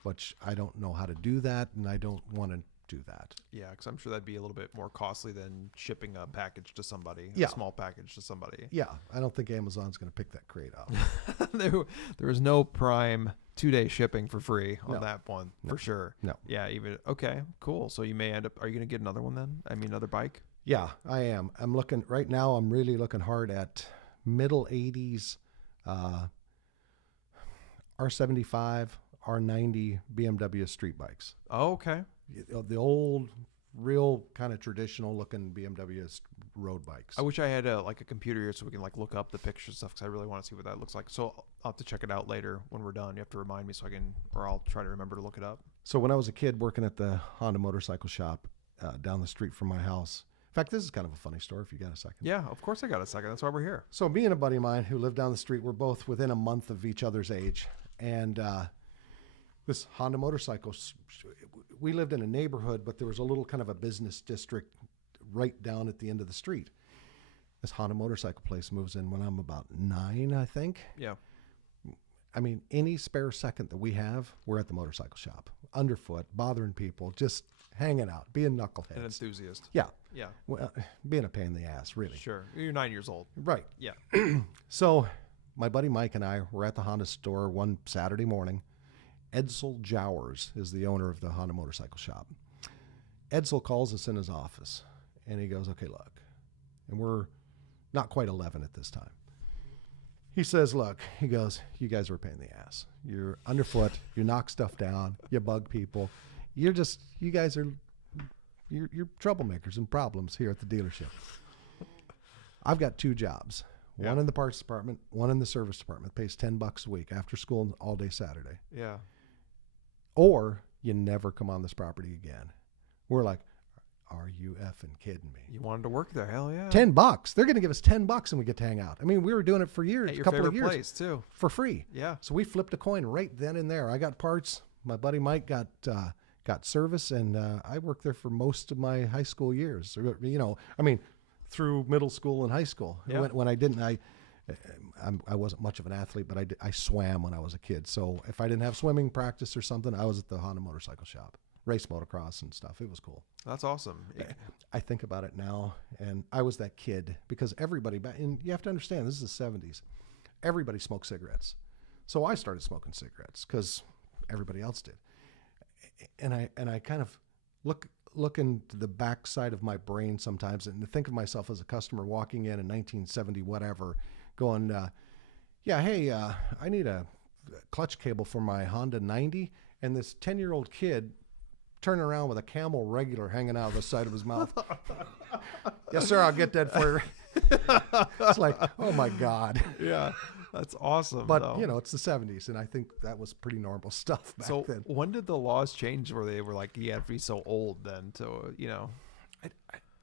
which I don't know how to do that, and I don't want to do that. Yeah, because I'm sure that'd be a little bit more costly than shipping a package to somebody, Yeah. a small package to somebody. Yeah, I don't think Amazon's going to pick that crate up. There is no Prime 2-day shipping for free on No. that one, No. for sure. No. Yeah, okay, cool. So you may end up, are you going to get another one then? I mean, another bike? Yeah, I am. I'm looking right now. I'm really looking hard at middle 80s R75, R90 BMW street bikes. Oh, okay. The old, real kind of traditional looking BMW road bikes. I wish I had a computer here so we can look up the pictures stuff because I really want to see what that looks like. So I'll have to check it out later when we're done. You have to remind me or I'll try to remember to look it up. So when I was a kid working at the Honda motorcycle shop down the street from my house. In fact, this is kind of a funny story if you got a second. Yeah, of course I got a second. That's why we're here. So me and a buddy of mine who lived down the street, we're both within a month of each other's age. And this Honda motorcycle, we lived in a neighborhood, but there was a little kind of a business district right down at the end of the street. This Honda motorcycle place moves in when I'm about 9, I think. Yeah. I mean, any spare second that we have, we're at the motorcycle shop, underfoot, bothering people, just hanging out, being knuckleheads. An enthusiast. Yeah. Yeah. Well, being a pain in the ass, really. Sure. You're 9 years old. Right. Yeah. So my buddy Mike and I were at the Honda store one Saturday morning. Edsel Jowers is the owner of the Honda motorcycle shop. Edsel calls us in his office, and he goes, okay, look. And we're not quite 11 at this time. He says, look, he goes, you guys are a pain in the ass. You're underfoot. You knock stuff down. You bug people. You guys are, you're troublemakers and problems here at the dealership. I've got 2 jobs. One in the parts department, one in the service department. Pays $10 a week after school and all day Saturday. Yeah. Or you never come on this property again. We're like, are you effing kidding me? You wanted to work there? Hell yeah. $10. They're going to give us $10 and we get to hang out. I mean, we were doing it for years, At a your couple favorite of years, place too. for free. Yeah. So we flipped a coin right then and there. I got parts. My buddy Mike got service, and I worked there for most of my high school years. You know, I mean, through middle school and high school. Yeah. When I didn't, I wasn't much of an athlete, but I swam when I was a kid. So if I didn't have swimming practice or something, I was at the Honda motorcycle shop, race motocross and stuff. It was cool. That's awesome. I think about it now, and I was that kid because everybody and you have to understand, this is the 70s. Everybody smoked cigarettes. So I started smoking cigarettes because everybody else did. And I kind of look into the backside of my brain sometimes and think of myself as a customer walking in 1970 whatever, going, hey, I need a clutch cable for my Honda 90, and this 10-year-old kid turning around with a Camel regular hanging out of the side of his mouth. Yes, sir, I'll get that for you. It's like, oh my God. Yeah. That's awesome. But, though. you know, it's the 70s, and I think that was pretty normal stuff back So then. when did the laws change where they were like, you have to be so old then to, you know?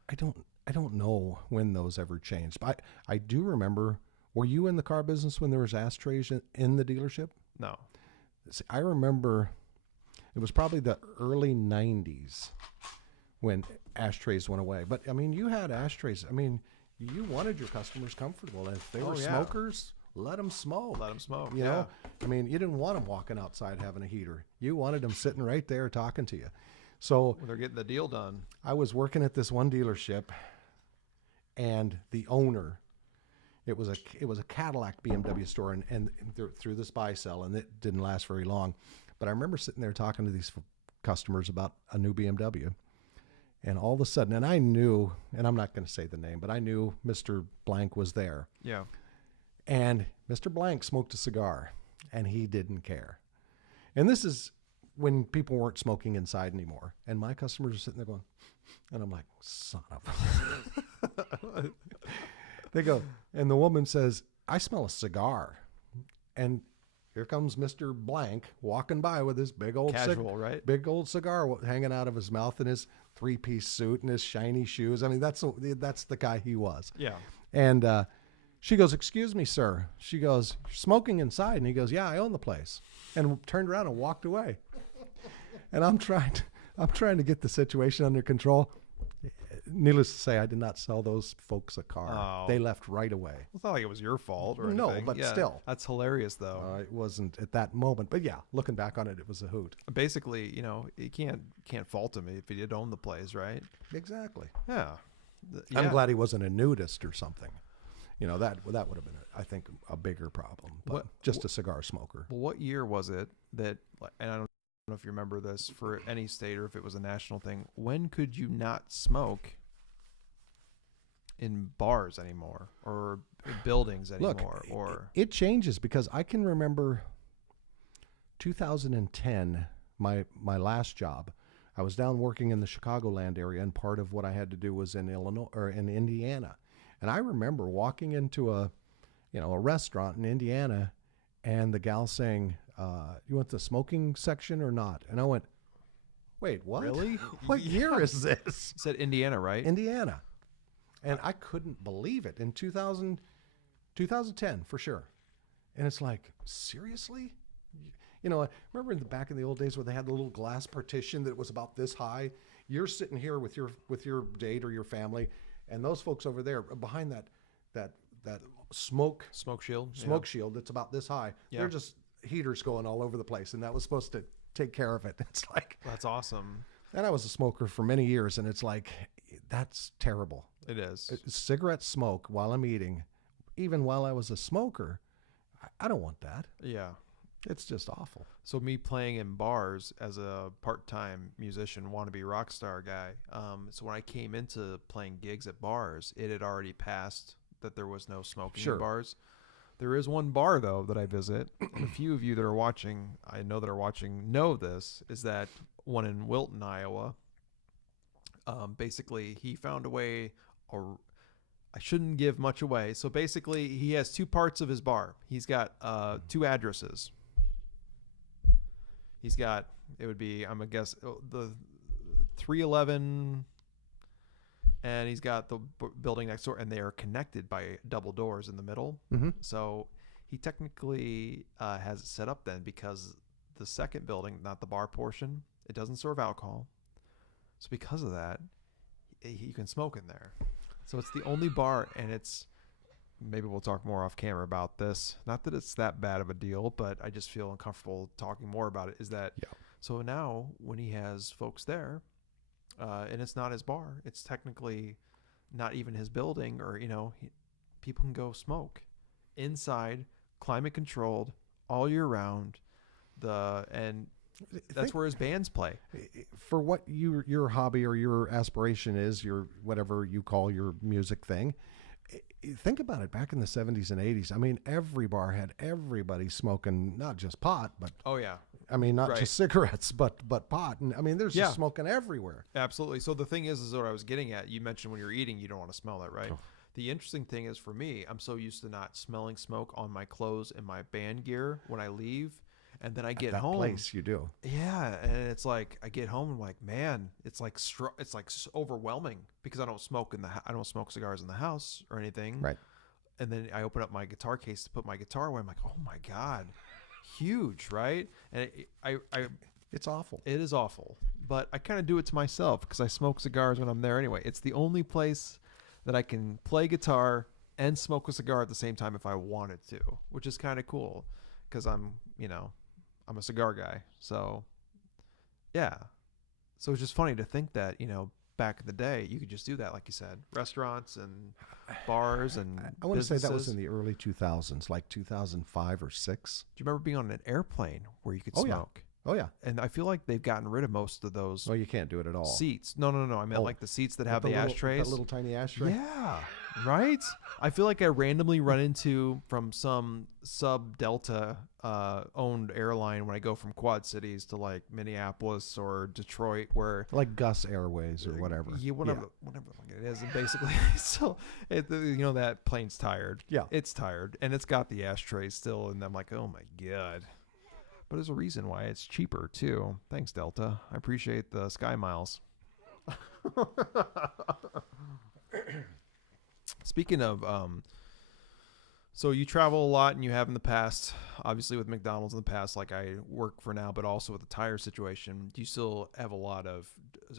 I don't know when those ever changed. But I do remember, were you in the car business when there was ashtrays in the dealership? No. See, I remember it was probably the early 90s when ashtrays went away. But, I mean, you had ashtrays. I mean, you wanted your customers comfortable. And if they were smokers, let them smoke. Let them smoke. You know? I mean, you didn't want them walking outside having a heater. You wanted them sitting right there talking to you. So They're getting the deal done. I was working at this one dealership, and the owner, it was a Cadillac BMW store, and through this buy sell, and it didn't last very long. But I remember sitting there talking to these customers about a new BMW, and all of a sudden, and I knew, and I'm not going to say the name, but I knew Mr. Blank was there. Yeah. And Mr. Blank smoked a cigar, and he didn't care. And this is when people weren't smoking inside anymore. And my customers are sitting there going, and I'm like, son of They go, and the woman says, I smell a cigar. And here comes Mr. Blank walking by with his big old right? big old cigar hanging out of his mouth, and his 3-piece suit and his shiny shoes. I mean, that's the guy he was. Yeah. And she goes, excuse me, sir. She goes, you're smoking inside. And he goes, yeah, I own the place. And turned around and walked away. And I'm trying to get the situation under control. needless to say, I did not sell those folks a car. Oh. They left right away. It's not like it was your fault or No, anything. but Yeah, still. That's hilarious, though. It wasn't at that moment. But yeah, looking back on it, it was a hoot. Basically, you know, you can't fault him if he did own the place, right? Exactly. Yeah. I'm glad he wasn't a nudist or something. You know, that would have been, I think, a bigger problem. But just a cigar smoker. Well, what year was it that, and I don't know if you remember this for any state or if it was a national thing, when could you not smoke in bars anymore or buildings anymore? Look, it changes because I can remember 2010, my last job. I was down working in the Chicagoland area, and part of what I had to do was in Illinois or in Indiana. And I remember walking into a restaurant in Indiana, and the gal saying, "You want the smoking section or not?" And I went, "Wait, what? Really? What year is this?" You said Indiana, right? Indiana. And I couldn't believe it in 2010 for sure. And it's like, seriously? You know, I remember back in the old days where they had the little glass partition that was about this high. You're sitting here with your date or your family, and those folks over there behind that smoke shield. shield that's about this high. Yeah. They're just heaters going all over the place, and that was supposed to take care of it. It's like, That's awesome. and I was a smoker for many years, and it's like, that's terrible. It is. Cigarette smoke while I'm eating, even while I was a smoker, I don't want that. Yeah. It's just awful. So me playing in bars as a part-time musician, wannabe rock star guy. So when I came into playing gigs at bars, it had already passed that there was no smoking in bars. There is one bar though that I visit, and a few of you that are watching, I know that are watching, know this, is that one in Wilton, Iowa. Basically, he found a way, or I shouldn't give much away. So basically, he has two parts of his bar. He's got two addresses. He's got, it would be, I'm going to guess, the 311, and he's got the building next door, and they are connected by double doors in the middle. Mm-hmm. So he technically has it set up then because the second building, not the bar portion, it doesn't serve alcohol. So because of that, you can smoke in there. So it's the only bar, and it's, maybe we'll talk more off camera about this. Not that it's that bad of a deal, but I just feel uncomfortable talking more about it, is that, so now when he has folks there, and it's not his bar, it's technically not even his building, or, you know, people can go smoke inside, climate controlled, all year round, and that's where his bands play. For what your hobby or your aspiration is, your whatever you call your music thing, think about it. Back in the 70s and 80s, I mean, every bar had everybody smoking not just pot, but I mean, not just cigarettes, but pot. And I mean, there's just smoking everywhere. Absolutely. So the thing is what I was getting at. You mentioned when you're eating, you don't want to smell that, right? Oh. The interesting thing is, for me, I'm so used to not smelling smoke on my clothes and my band gear when I leave. And then I get home. Place you do. Yeah, and it's like I get home and I'm like, man, it's like overwhelming because I don't smoke I don't smoke cigars in the house or anything. Right. And then I open up my guitar case to put my guitar away. I'm like, oh my god, huge, right? And it's awful. It is awful, but I kind of do it to myself because I smoke cigars when I'm there anyway. It's the only place that I can play guitar and smoke a cigar at the same time if I wanted to, which is kind of cool because I'm a cigar guy. So, yeah. So it's just funny to think that, back in the day, you could just do that, like you said. Restaurants and bars and I want to say that was businesses. in the early 2000s, like 2005 or 6. Do you remember being on an airplane where you could smoke? Oh, yeah. And I feel like they've gotten rid of most of those Well, you can't do it at all. seats. No. I meant like the seats that have the ashtrays. That little tiny ashtray? Yeah, right? I feel like I randomly run into from some sub-Delta owned airline when I go from Quad Cities to like Minneapolis or Detroit, where like Gus Airways or whatever. Whatever it is. And basically, so that plane's tired. Yeah, it's tired, and it's got the ashtrays still, and I'm like, oh my god. But there's a reason why it's cheaper too. Thanks, Delta. I appreciate the Sky Miles. Speaking of So you travel a lot, and you have in the past, obviously with McDonald's in the past, like I work for now, but also with the tire situation. Do you still have a lot of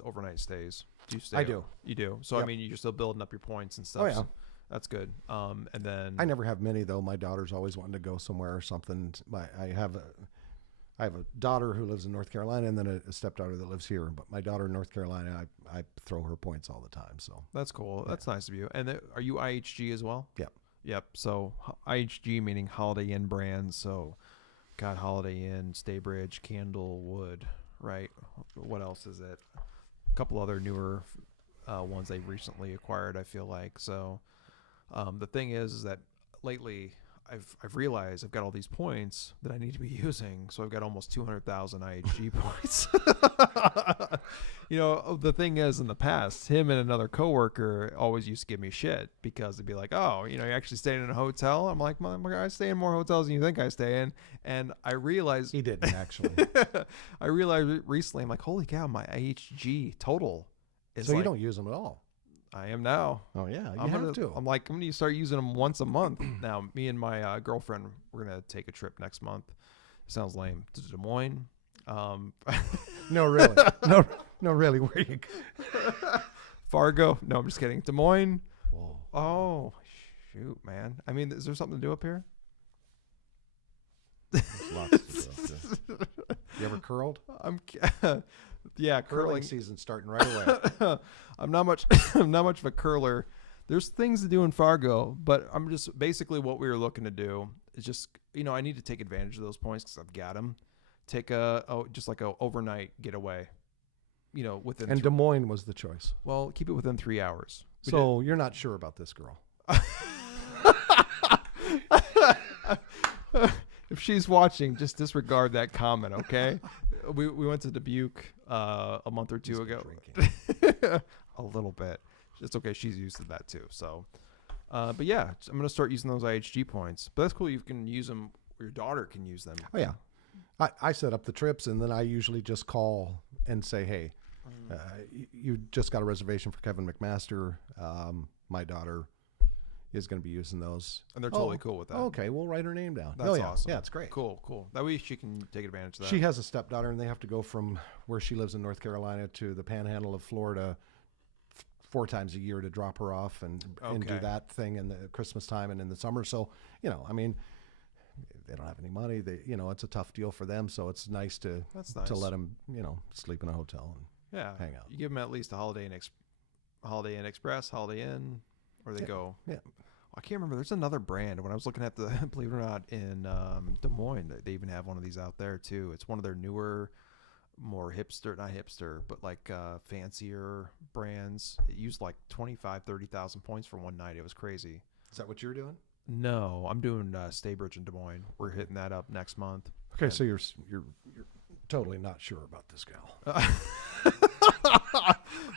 overnight stays? Do you stay? I do. You do. So Yep. I mean, you're still building up your points and stuff. Oh, yeah. So that's good. And then I never have many though. My daughter's always wanting to go somewhere or something. I have a daughter who lives in North Carolina, and then a stepdaughter that lives here. But my daughter in North Carolina, I throw her points all the time. So that's cool. That's nice of you. And are you IHG as well? Yep. Yep. So IHG meaning Holiday Inn brands. So got Holiday Inn, Staybridge, Candlewood, right? What else is it? A couple other newer ones they recently acquired, I feel like. So the thing is that lately I've realized I've got all these points that I need to be using. So I've got almost 200,000 IHG points. The thing is, in the past, him and another coworker always used to give me shit because they'd be like, "Oh, you actually staying in a hotel?" I'm like, "I stay in more hotels than you think I stay in." And I realized he didn't actually. I realized recently, I'm like, "Holy cow, my IHG total is." So you don't use them at all? I am now. Oh yeah, you have to. I'm going to start using them once a month now. Me and my girlfriend, we're gonna take a trip next month. Sounds lame. To Des Moines. No, really. No, really. Where you? Fargo. No, I'm just kidding. Des Moines. Whoa. Oh, shoot, man. I mean, is there something to do up here? There's lots of stuff. You ever curled? Yeah, Curling season starting right away. I'm not much of a curler. There's things to do in Fargo, but I'm just basically what we were looking to do is just, I need to take advantage of those points because I've got them. Take just like a overnight getaway, within. And Des Moines was the choice. Well, keep it within 3 hours. So you're not sure about this girl. If she's watching, just disregard that comment, okay? We went to Dubuque a month or two ago. A little bit. It's okay. She's used to that too. So, but yeah, I'm gonna start using those IHG points. But that's cool. You can use them. Your daughter can use them. Oh yeah, I set up the trips, and then I usually just call and say, hey, you just got a reservation for Kevin McMaster. My daughter is going to be using those. And they're totally cool with that. Okay, we'll write her name down. That's awesome. Yeah, it's great. Cool. That way she can take advantage of that. She has a stepdaughter, and they have to go from where she lives in North Carolina to the panhandle of Florida 4 times a year to drop her off and do that thing in the Christmas time and in the summer. So, I mean, they don't have any money. It's a tough deal for them. So it's nice to let them, sleep in a hotel and hang out. You give them at least a Holiday Inn Express, Holiday Inn, or they go. Yeah. I can't remember. There's another brand. When I was looking at the, believe it or not, in Des Moines, they even have one of these out there too. It's one of their newer, more not hipster, but like fancier brands. It used like 30,000 points for one night. It was crazy. Is that what you're doing? No, I'm doing Staybridge in Des Moines. We're hitting that up next month. Okay, so you're totally not sure about this gal.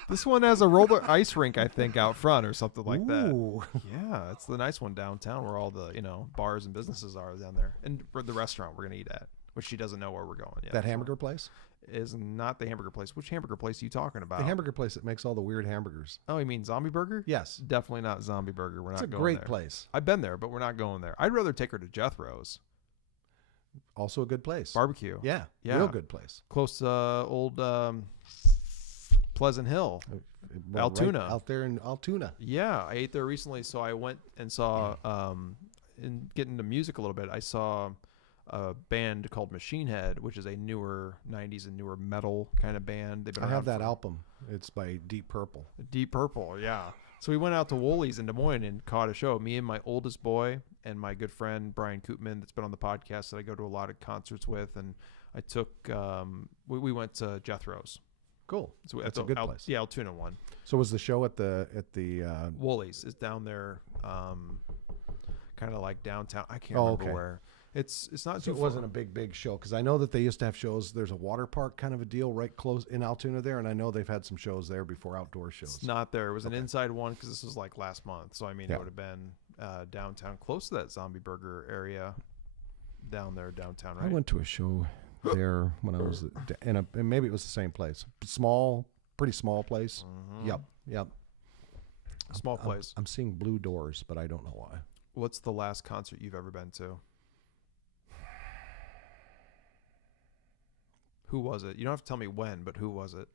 This one has a roller ice rink, I think, out front or something like Ooh. that. Yeah, it's the nice one downtown where all the bars and businesses are down there, and for the restaurant we're gonna eat at, which she doesn't know where we're going yet. That hamburger place is not the hamburger place. Which hamburger place are you talking about? The hamburger place that makes all the weird hamburgers. Oh, you mean Zombie Burger? Yes, definitely not Zombie Burger. We're not going there. It's a great place. I've been there, but we're not going there. I'd rather take her to Jethro's. Also a good place. Barbecue. Yeah, real good place. Close to old Pleasant Hill. Altoona. Right out there in Altoona. Yeah, I ate there recently, so I went and saw, and getting into music a little bit, I saw a band called Machine Head, which is a newer 90s and newer metal kind of band. They've been I have that album. It's by Deep Purple. Deep Purple, yeah. So we went out to Woolies in Des Moines and caught a show. Me and my oldest boy and my good friend Brian Koopman, that's been on the podcast that I go to a lot of concerts with, and I took we went to Jethro's. Cool. So that's a good place. Yeah, Altoona one. So was the show at the Woolies is down there, kind of like downtown. I can't remember where. It's not too. So it wasn't a big show, because I know that they used to have shows. There's a water park kind of a deal right close in Altoona there, and I know they've had some shows there before, outdoor shows. It's not there. It was an inside one because this was like last month. So I mean, it would have been downtown, close to that Zombie Burger area, down there downtown. Right. I went to a show there when I was and maybe it was the same place. Pretty small place. Mm-hmm. Yep. Small place. I'm seeing blue doors, but I don't know why. What's the last concert you've ever been to? Who was it? You don't have to tell me when, but who was it?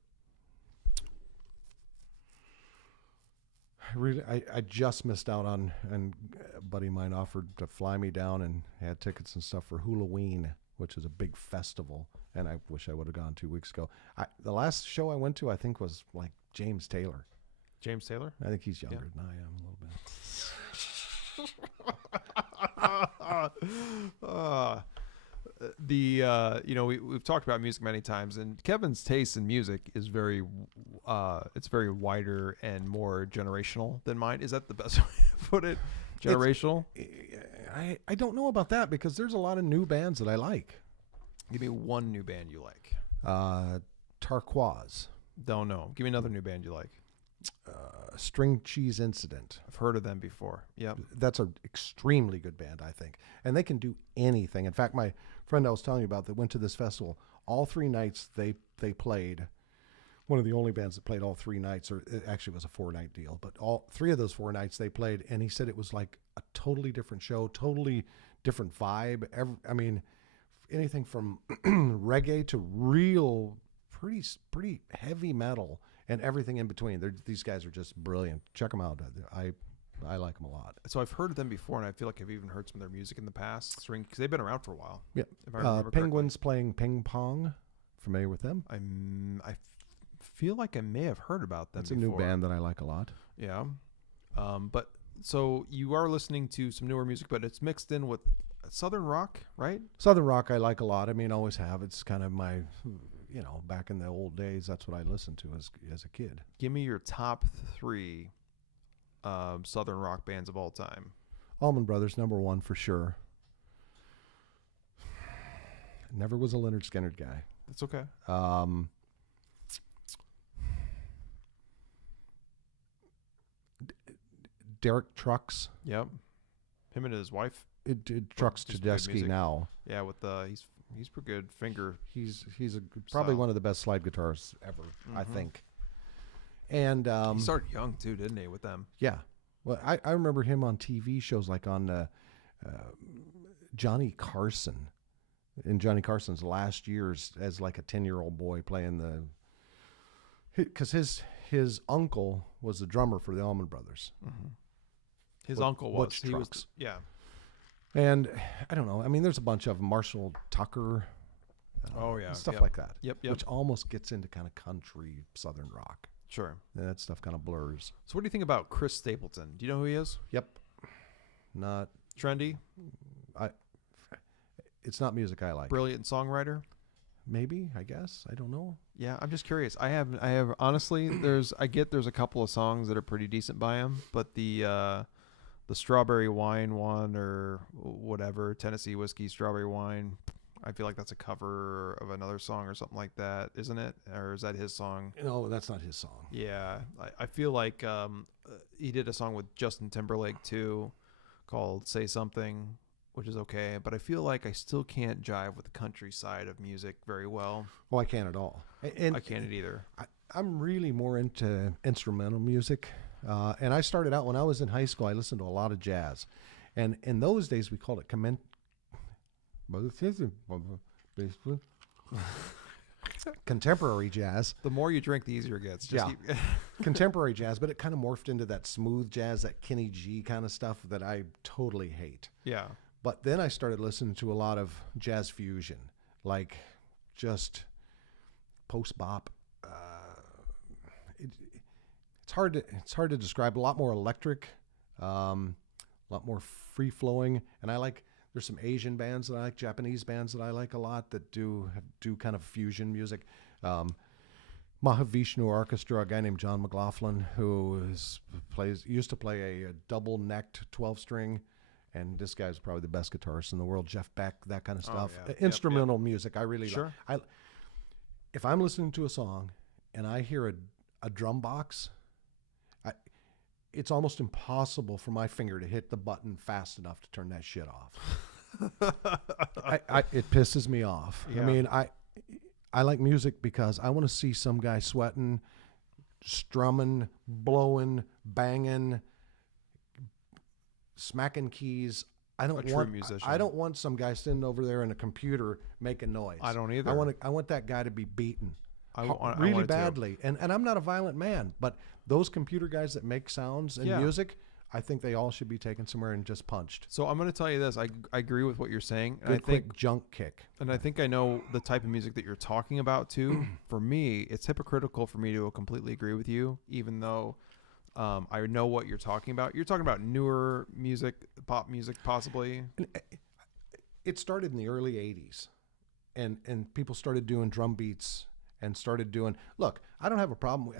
I just missed out on, and a buddy of mine offered to fly me down and had tickets and stuff for Halloween, which is a big festival, and I wish I would have gone 2 weeks ago. The last show I went to, I think, was like James Taylor. James Taylor? I think he's younger than I am a little bit. We've talked about music many times, and Kevin's taste in music is very wider and more generational than mine. Is that the best way to put it? Generational? I don't know about that, because there's a lot of new bands that I like. Give me one new band you like. Turquoise. Don't know. Give me another new band you like. String Cheese Incident. I've heard of them before. Yep. That's an extremely good band, I think. And they can do anything. In fact, my friend I was telling you about that went to this festival, all 3 nights they played. One of the only bands that played all 3 nights, or it actually was a 4-night deal, but all 3 of those 4 nights they played, and he said it was like a totally different show, totally different vibe. Anything from reggae to real pretty heavy metal and everything in between. These guys are just brilliant. Check them out. I like them a lot. So I've heard of them before, and I feel like I've even heard some of their music in the past. Because they've been around for a while. Yeah. If I remember Penguins playing ping pong. Familiar with them? I feel like I may have heard about them. That's before. a new band that I like a lot. Yeah. But so you are listening to some newer music, but it's mixed in with Southern rock, right? Southern rock I like a lot. I mean, always have. It's kind of my, back in the old days, that's what I listened to as a kid. Give me your top 3 Southern rock bands of all time. Allman Brothers, number 1 for sure. Never was a Leonard Skinner guy. That's okay. Derek Trucks. Yep. Him and his wife. Trucks Tedeschi now. Yeah, with he's pretty good finger. He's probably one of the best slide guitarists ever, I think. And he started young too, didn't he? With them. Yeah. Well, I remember him on TV shows like on Johnny Carson. In Johnny Carson's last years as like a 10-year-old boy playing because his uncle was the drummer for the Allman Brothers. Mm-hmm. His uncle was. Butch he Trucks. was. Yeah. And I don't know. I mean, there's a bunch of Marshall Tucker. Stuff like that. Yep. Which almost gets into kind of country Southern rock. Sure. And that stuff kind of blurs. So what do you think about Chris Stapleton? Do you know who he is? Yep. Not trendy. It's not music I like. Brilliant songwriter. Maybe, I guess. I don't know. Yeah, I'm just curious. I have honestly, there's a couple of songs that are pretty decent by him, but the Strawberry Wine one or whatever, Tennessee Whiskey Strawberry Wine, I feel like that's a cover of another song or something like that, isn't it? Or is that his song? No, that's not his song. Yeah, I feel like he did a song with Justin Timberlake too called Say Something, which is okay, but I feel like I still can't jive with the country side of music very well. Well, I can't at all. And I can't either. I'm really more into instrumental music. And I started out when I was in high school, I listened to a lot of jazz. And in those days, we called it contemporary jazz. The more you drink, the easier it gets. Contemporary jazz, but it kind of morphed into that smooth jazz, that Kenny G kind of stuff that I totally hate. Yeah. But then I started listening to a lot of jazz fusion, like just post-bop. It's hard to describe. A lot more electric, a lot more free-flowing. And there's some Asian bands that I like, Japanese bands that I like a lot that do kind of fusion music. Mahavishnu Orchestra, a guy named John McLaughlin, who used to play a double-necked 12-string. And this guy's probably the best guitarist in the world. Jeff Beck, that kind of stuff. Oh, yeah. Instrumental music, I really sure. like. If I'm listening to a song and I hear a drum box, it's almost impossible for my finger to hit the button fast enough to turn that shit off. It pisses me off. Yeah. I mean, I like music because I want to see some guy sweating, strumming, blowing, banging, smacking keys. I don't A true want musician. I don't want some guy sitting over there in a computer making noise. I don't either. I want that guy to be beaten I want really it too. badly. And I'm not a violent man, but those computer guys that make sounds and Yeah. music, I think they all should be taken somewhere and just punched. So I'm going to tell you this. I agree with what you're saying. And Good I think quick junk kick. And I think I know the type of music that you're talking about too. For me, it's hypocritical for me to completely agree with you, even though I know what you're talking about. You're talking about newer music, pop music, possibly. It started in the early 80s, and people started doing drum beats and started doing. Look, I don't have a problem.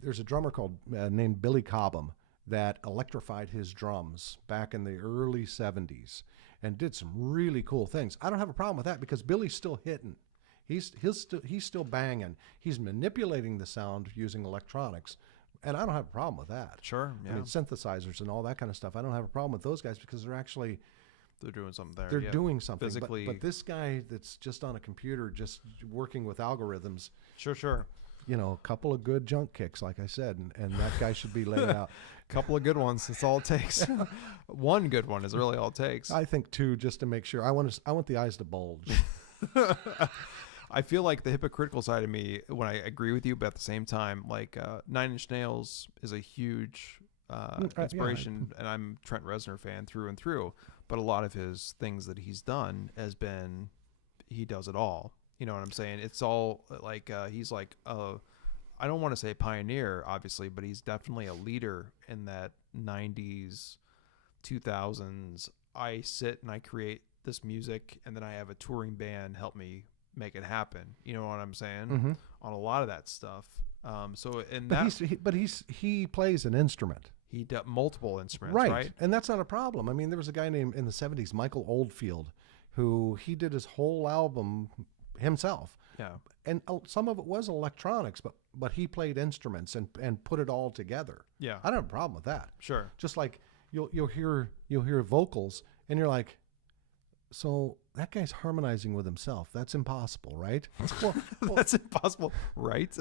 There's a drummer called named Billy Cobham that electrified his drums back in the early 70s and did some really cool things. I don't have a problem with that because Billy's still hitting. He's still banging. He's manipulating the sound using electronics, and I don't have a problem with that. Sure, yeah. I mean, synthesizers and all that kind of stuff. I don't have a problem with those guys because They're doing something there. they're doing something. Physically. But this guy that's just on a computer, just working with algorithms, Sure. you know, a couple of good junk kicks, like I said, and that guy should be laid out. Couple of good ones. That's all it takes. One good one is really all it takes. I think two, just to make sure. I want the eyes to bulge. I feel like the hypocritical side of me when I agree with you, but at the same time, like Nine Inch Nails is a huge inspiration, and I'm a Trent Reznor fan through and through. But a lot of his things that he's done he does it all. You know what I'm saying? It's all like he's like I don't want to say pioneer, obviously, but he's definitely a leader in that 90s, 2000s. I sit and I create this music, and then I have a touring band help me make it happen. You know what I'm saying? Mm-hmm. On a lot of that stuff. He plays an instrument. He does multiple instruments, right? And that's not a problem. I mean, there was a guy named in the 70s, Michael Oldfield, who he did his whole album himself. Yeah. And some of it was electronics, but he played instruments and put it all together. Yeah. I don't have a problem with that. Sure. Just like you'll hear vocals and you're like, so that guy's harmonizing with himself. That's impossible, right? Well, that's impossible, right?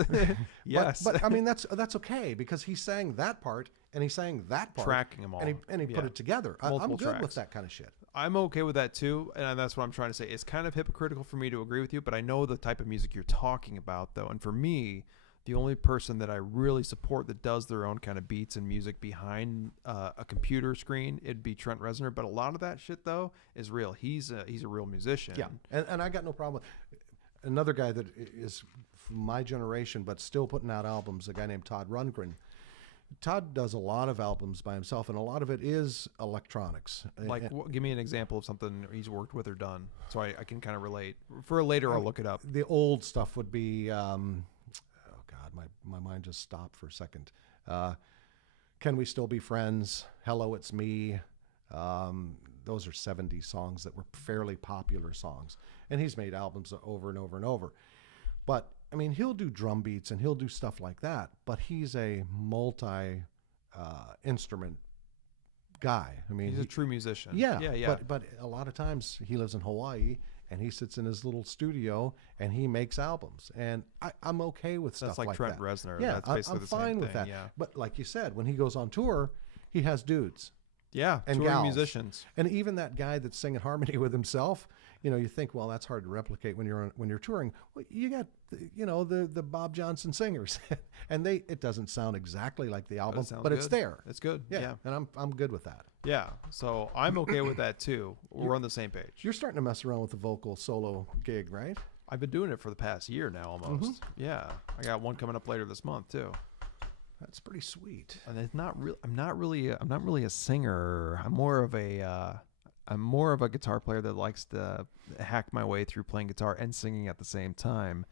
Yes. But I mean that's okay because he sang that part and he sang that part, tracking them all, and he put it together. I'm good with that kind of shit. I'm okay with that too, and that's what I'm trying to say. It's kind of hypocritical for me to agree with you, but I know the type of music you're talking about, though. And for me, the only person that I really support that does their own kind of beats and music behind a computer screen, it'd be Trent Reznor. But a lot of that shit, though, is real. He's a real musician. Yeah, and I got no problem with another guy that is from my generation, but still putting out albums, a guy named Todd Rundgren. Todd does a lot of albums by himself, and a lot of it is electronics. Like, give me an example of something he's worked with or done, so I can kind of relate. For later, I'll look it up. The old stuff would be, my mind just stopped for a second. Can We Still Be Friends? Hello, It's Me. Those are 70s songs that were fairly popular songs, and he's made albums over and over and over. But I mean, he'll do drum beats and he'll do stuff like that, but he's a multi-instrument guy. I mean, he's a true musician. Yeah. But a lot of times he lives in Hawaii and he sits in his little studio and he makes albums. And I'm okay with stuff like that. That's like Trent Reznor. Yeah, That's basically I'm fine with that. Yeah. But like you said, when he goes on tour, he has dudes. Yeah, and touring gals. musicians. And even that guy that's singing harmony with himself, you know, you think, well, that's hard to replicate when you're touring. Well, you got, the Bob Johnson singers, and it doesn't sound exactly like the album, but it's there. It's good. Yeah. And I'm good with that. Yeah. So I'm okay with that too. We're on the same page. You're starting to mess around with the vocal solo gig, right? I've been doing it for the past year now, almost. Mm-hmm. Yeah. I got one coming up later this month too. That's pretty sweet. And it's not real. I'm not really a singer. I'm more of a guitar player that likes to hack my way through playing guitar and singing at the same time.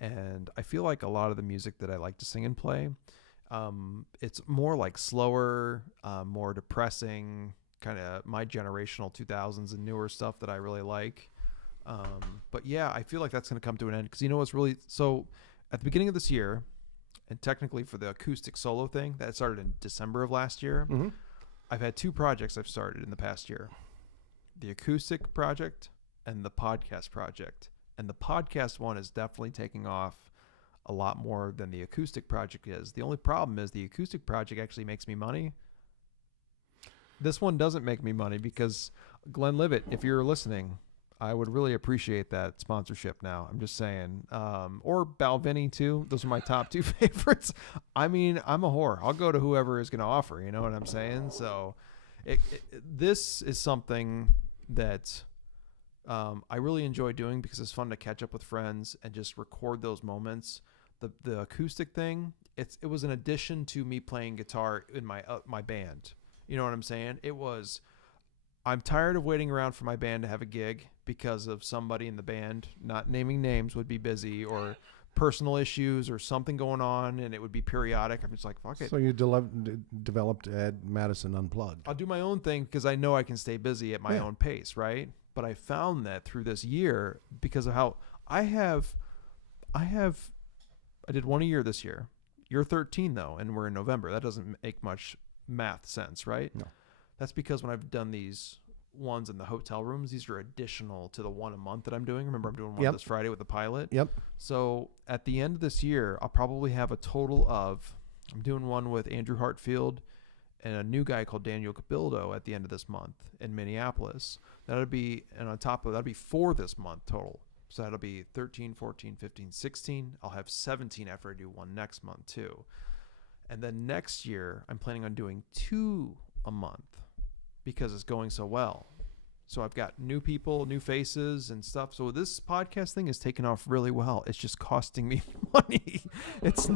And I feel like a lot of the music that I like to sing and play, it's more like slower, more depressing, kind of my generational 2000s and newer stuff that I really like. But yeah, I feel like that's going to come to an end because what's really so at the beginning of this year. And technically for the acoustic solo thing, that started in December of last year. Mm-hmm. I've had two projects I've started in the past year. The acoustic project and the podcast project. And the podcast one is definitely taking off a lot more than the acoustic project is. The only problem is the acoustic project actually makes me money. This one doesn't make me money because Glenn Livett, if you're listening, I would really appreciate that sponsorship now. I'm just saying. Or Balvenie too. Those are my top 2 favorites. I mean, I'm a whore. I'll go to whoever is going to offer. You know what I'm saying? So this is something that I really enjoy doing because it's fun to catch up with friends and just record those moments. The acoustic thing, it was an addition to me playing guitar in my band. You know what I'm saying? I'm tired of waiting around for my band to have a gig because of somebody in the band, not naming names, would be busy or personal issues or something going on, and it would be periodic. I'm just like, fuck it. So you developed at Madison Unplugged. I'll do my own thing because I know I can stay busy at my own pace, right? But I found that through this year because of how I did 1 a year this year. You're 13 though, and we're in November. That doesn't make much math sense, right? No. That's because when I've done these ones in the hotel rooms, these are additional to the one a month that I'm doing. Remember, I'm doing one this Friday with the pilot. Yep. So at the end of this year, I'll probably have a total of, I'm doing one with Andrew Hartfield and a new guy called Daniel Cabildo at the end of this month in Minneapolis. That'll be, and on top of that'll be 4 this month total. So that'll be 13, 14, 15, 16. I'll have 17 after I do one next month too. And then next year, I'm planning on doing 2 a month because it's going so well. So I've got new people, new faces and stuff. So this podcast thing is taking off really well. It's just costing me money. It's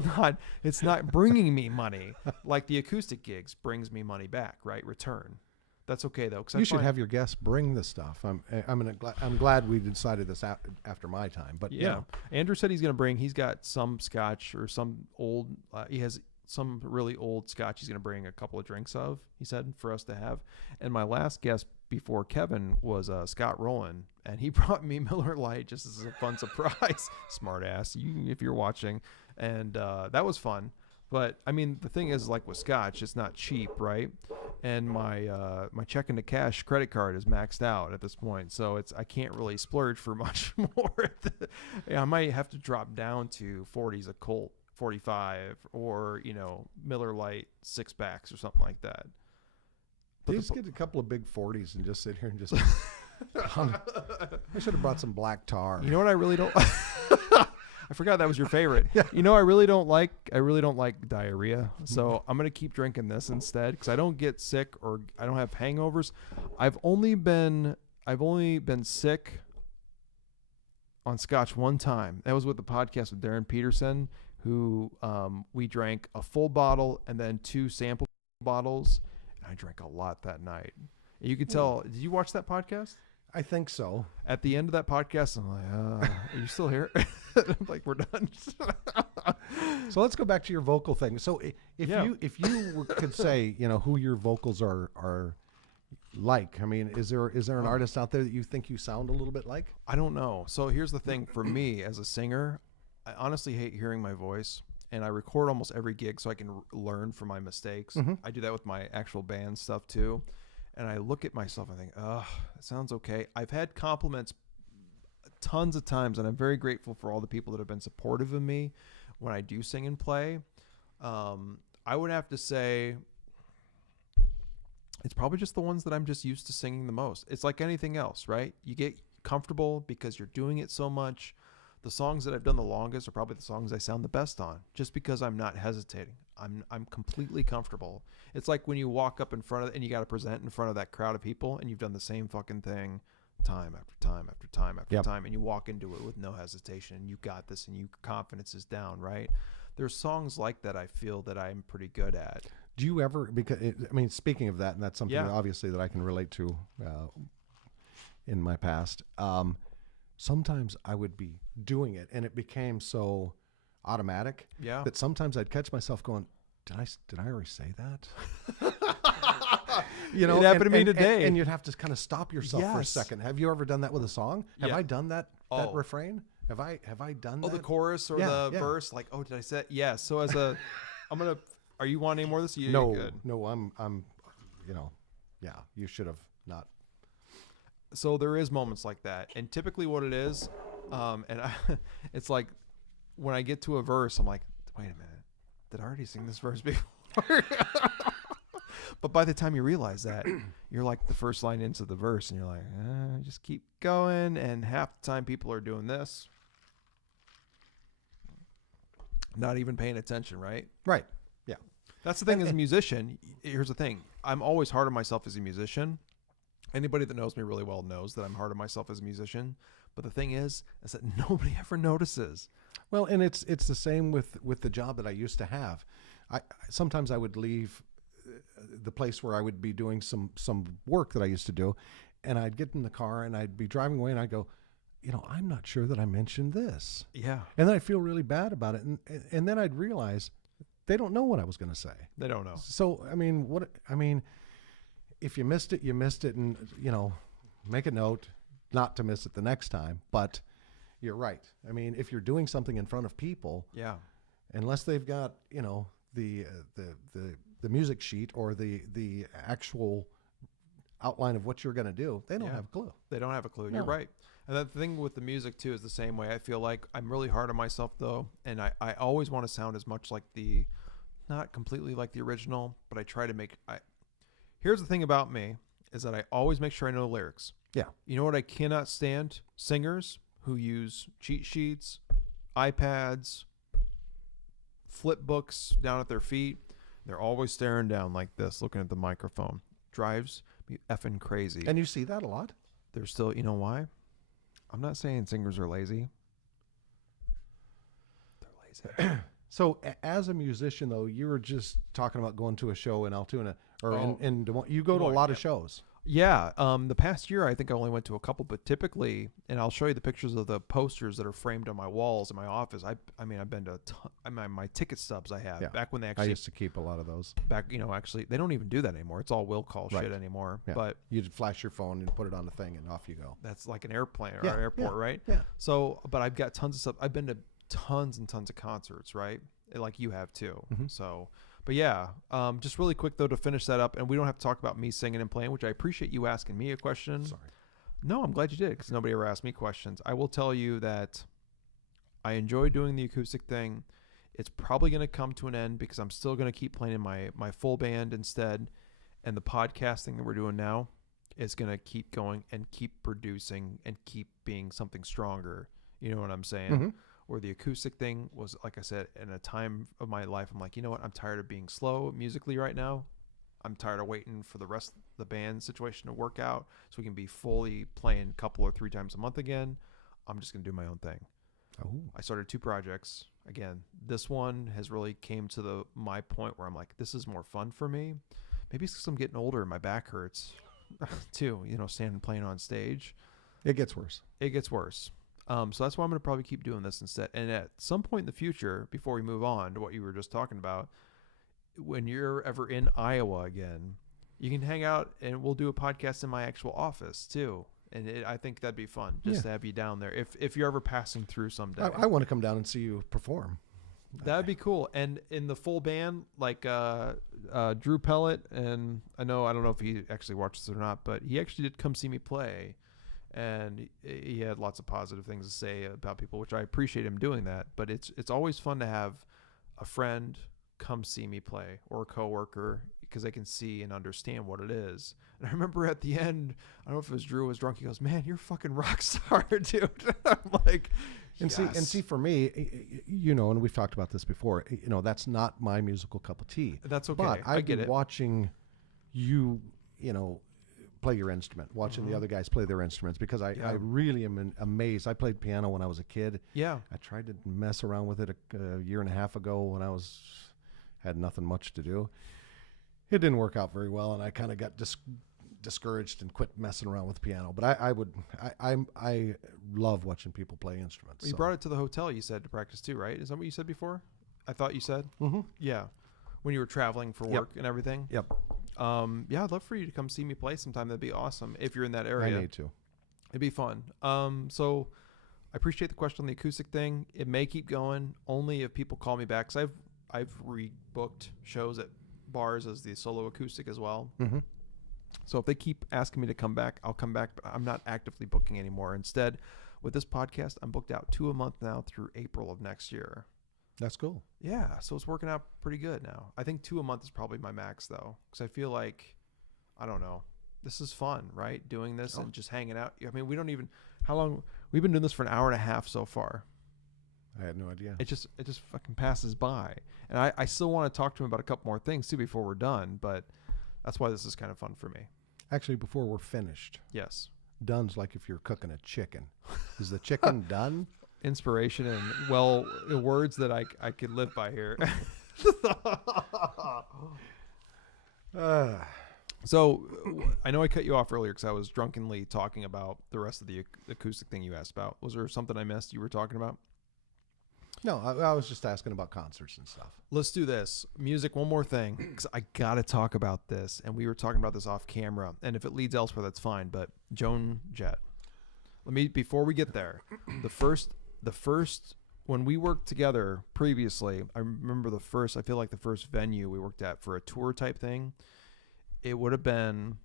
not bringing me money like the acoustic gigs brings me money back, right? Return. That's okay though. You should have your guests bring the stuff. I'm glad we decided this after my time. But yeah, Andrew said he's got some scotch or some old. He has some really old scotch he's going to bring a couple of drinks of, he said, for us to have. And my last guest before Kevin was Scott Rowland, and he brought me Miller Lite just as a fun surprise. Smart ass, if you're watching. And that was fun. But I mean, the thing is, like with scotch, it's not cheap, right? And my check into cash credit card is maxed out at this point, so I can't really splurge for much more. I might have to drop down to 40s a Colt, 45, or Miller Lite 6-packs or something like that. But just get a couple of big 40s and just sit here and just. I should have brought some black tar. You know what I really don't. I forgot that was your favorite. Yeah. I really don't like diarrhea. So I'm going to keep drinking this instead because I don't get sick or I don't have hangovers. I've only been sick on scotch one time. That was with the podcast with Darren Peterson, who we drank a full bottle and then 2 sample bottles. And I drank a lot that night. And you could tell. Did you watch that podcast? I think so. At the end of that podcast, I'm like, are you still here? I'm like, we're done. So let's go back to your vocal thing. So if you could say, who your vocals are like, I mean, is there an artist out there that you think you sound a little bit like? I don't know. So here's the thing for me as a singer, I honestly hate hearing my voice, and I record almost every gig so I can learn from my mistakes. Mm-hmm. I do that with my actual band stuff too. And I look at myself and think, it sounds okay. I've had compliments tons of times, and I'm very grateful for all the people that have been supportive of me when I do sing and play. I would have to say it's probably just the ones that I'm just used to singing the most. It's like anything else, right? You get comfortable because you're doing it so much. The songs that I've done the longest are probably the songs I sound the best on, just because I'm not hesitating. I'm completely comfortable. It's like when you walk up in front of and you got to present in front of that crowd of people, and you've done the same fucking thing time after time after time after time, and you walk into it with no hesitation, and you got this, and your confidence is down, right? There's songs like that I feel that I'm pretty good at. Do you ever, speaking of that, and that's something obviously that I can relate to in my past, sometimes I would be doing it and it became so automatic that sometimes I'd catch myself going, did I already say that? It happened to me today. And you'd have to kind of stop yourself for a second. Have you ever done that with a song? Have I done that refrain? Have I done that? Oh, the chorus or the verse? Like, did I say it? Yeah. So are you wanting any more of this? No, I'm you should have not. So there is moments like that. And typically what it is, it's like when I get to a verse, I'm like, wait a minute, did I already sing this verse before? But by the time you realize that, you're like the first line into the verse, and you're like, just keep going. And half the time, people are doing this, not even paying attention, right? Right. Yeah. That's the thing as a musician. Here's the thing. I'm always hard on myself as a musician. Anybody that knows me really well knows that I'm hard on myself as a musician. But the thing is that nobody ever notices. Well, and it's the same with the job that I used to have. Sometimes I would leave the place where I would be doing some work that I used to do, and I'd get in the car and I'd be driving away and I'd go, I'm not sure that I mentioned this. Yeah. And then I'd feel really bad about it. And then I'd realize they don't know what I was going to say. They don't know. So, if you missed it, you missed it. And, make a note not to miss it the next time. But you're right. I mean, if you're doing something in front of people, yeah, unless they've got, the music sheet or the actual outline of what you're going to do, they don't have a clue. They don't have a clue. No. You're right. And the thing with the music too is the same way. I feel like I'm really hard on myself though, and I always want to sound as much like not completely like the original, but I try to make. Here's the thing about me is that I always make sure I know the lyrics. Yeah. You know what I cannot stand? Singers who use cheat sheets, iPads, flip books down at their feet. They're always staring down like this, looking at the microphone. Drives me effing crazy. And you see that a lot? They're still, you know why? I'm not saying singers are lazy. They're lazy. So as a musician, though, you were just talking about going to a show in Altoona, or in Des Moines. You go to a lot of shows. Yeah. The past year, I think I only went to a couple, but typically, and I'll show you the pictures of the posters that are framed on my walls in my office. I've been to my ticket stubs I have back when they actually. I used to keep a lot of those. Actually, they don't even do that anymore. It's all will call shit anymore. Yeah. But you'd flash your phone and put it on the thing, and off you go. That's like an airplane or airport, right? Yeah. So, but I've got tons of stuff. I've been to tons and tons of concerts, right? Like you have too. Mm-hmm. So, but yeah, just really quick though to finish that up, and we don't have to talk about me singing and playing, which I appreciate you asking me a question. Sorry. No, I'm glad you did because nobody ever asked me questions. I will tell you that I enjoy doing the acoustic thing. It's probably going to come to an end because I'm still going to keep playing in my full band instead, and the podcasting that we're doing now is going to keep going and keep producing and keep being something stronger. You know what I'm saying? Mm-hmm. Or the acoustic thing was, like I said, in a time of my life, I'm like, you know what? I'm tired of being slow musically right now. I'm tired of waiting for the rest of the band situation to work out so we can be fully playing a couple or 3 times a month again. I'm just going to do my own thing. Oh. I started 2 projects. Again, this one has really came to my point where I'm like, this is more fun for me. Maybe it's because I'm getting older and my back hurts too, standing playing on stage. It gets worse. It gets worse. So that's why I'm going to probably keep doing this instead. And at some point in the future, before we move on to what you were just talking about, when you're ever in Iowa again, you can hang out and we'll do a podcast in my actual office too. And I think that'd be fun just to have you down there. If you're ever passing through someday. I want to come down and see you perform. That'd be cool. And in the full band, like Drew Pellet, and I don't know if he actually watches it or not, but he actually did come see me play. And he had lots of positive things to say about people, which I appreciate him doing that. But it's always fun to have a friend come see me play or a coworker because they can see and understand what it is. And I remember at the end, I don't know if it was Drew was drunk. He goes, "Man, you're a fucking rock star, dude." I'm like, yes. And see, for me, and we've talked about this before. That's not my musical cup of tea. That's okay. But I get it. Watching you, play your instrument, watching the other guys play their instruments, because I really am amazed. I played piano when I was a kid. Yeah. I tried to mess around with it a year and a half ago when I had nothing much to do. It didn't work out very well, and I kind of got discouraged and quit messing around with piano. But I love watching people play instruments. Well, you brought it to the hotel, you said, to practice too, right? Is that what you said before? I thought you said. Mm-hmm. Yeah. When you were traveling for work and everything. Yep. Yeah, I'd love for you to come see me play sometime. That'd be awesome if you're in that area. I need to. It'd be fun. So I appreciate the question on the acoustic thing. It may keep going only if people call me back. Cause I've rebooked shows at bars as the solo acoustic as well. Mm-hmm. So if they keep asking me to come back, I'll come back, but I'm not actively booking anymore. Instead, with this podcast, I'm booked out 2 a month now through April of next year. That's cool. Yeah, so it's working out pretty good now. I think 2 a month is probably my max though, because I feel like, I don't know, this is fun, right? Doing this and just hanging out. I mean, we don't even, how long, we've been doing this for an hour and a half so far. I had no idea. It just fucking passes by. And I still want to talk to him about a couple more things too before we're done, but that's why this is kind of fun for me. Actually, before we're finished, Yes. done's like if you're cooking a chicken. Is the chicken done? Inspiration and, words that I could live by here. So I know I cut you off earlier because I was drunkenly talking about the rest of the acoustic thing you asked about. Was there something I missed you were talking about? No, I was just asking about concerts and stuff. Let's do this. Music, one more thing, because I got to talk about this. And we were talking about this off camera. And if it leads elsewhere, that's fine. But Joan Jett. Before we get there, the first, when we worked together previously, I remember I feel like the first venue we worked at for a tour type thing, it would have been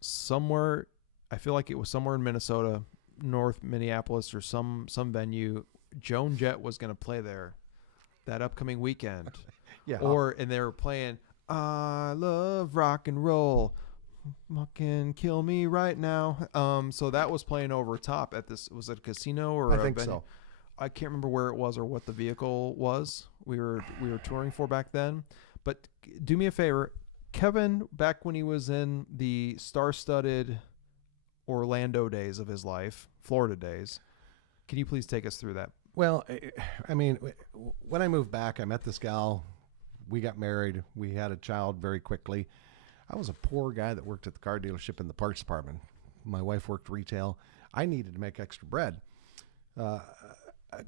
somewhere, I feel like it was somewhere in Minnesota, North Minneapolis or some venue. Joan Jett was going to play there that upcoming weekend. Yeah. And they were playing I Love Rock and Roll. Fucking kill me right now. So that was playing over top at this, was it a casino or I think so. I can't remember where it was or what the vehicle was we were touring for back then. But do me a favor, Kevin, back when he was in the star-studded Orlando days of his life, Florida days, can you please take us through that? Well, I mean, when I moved back, I met this gal. We got married. We had a child very quickly. I was a poor guy that worked at the car dealership in the parts department. My wife worked retail. I needed to make extra bread. A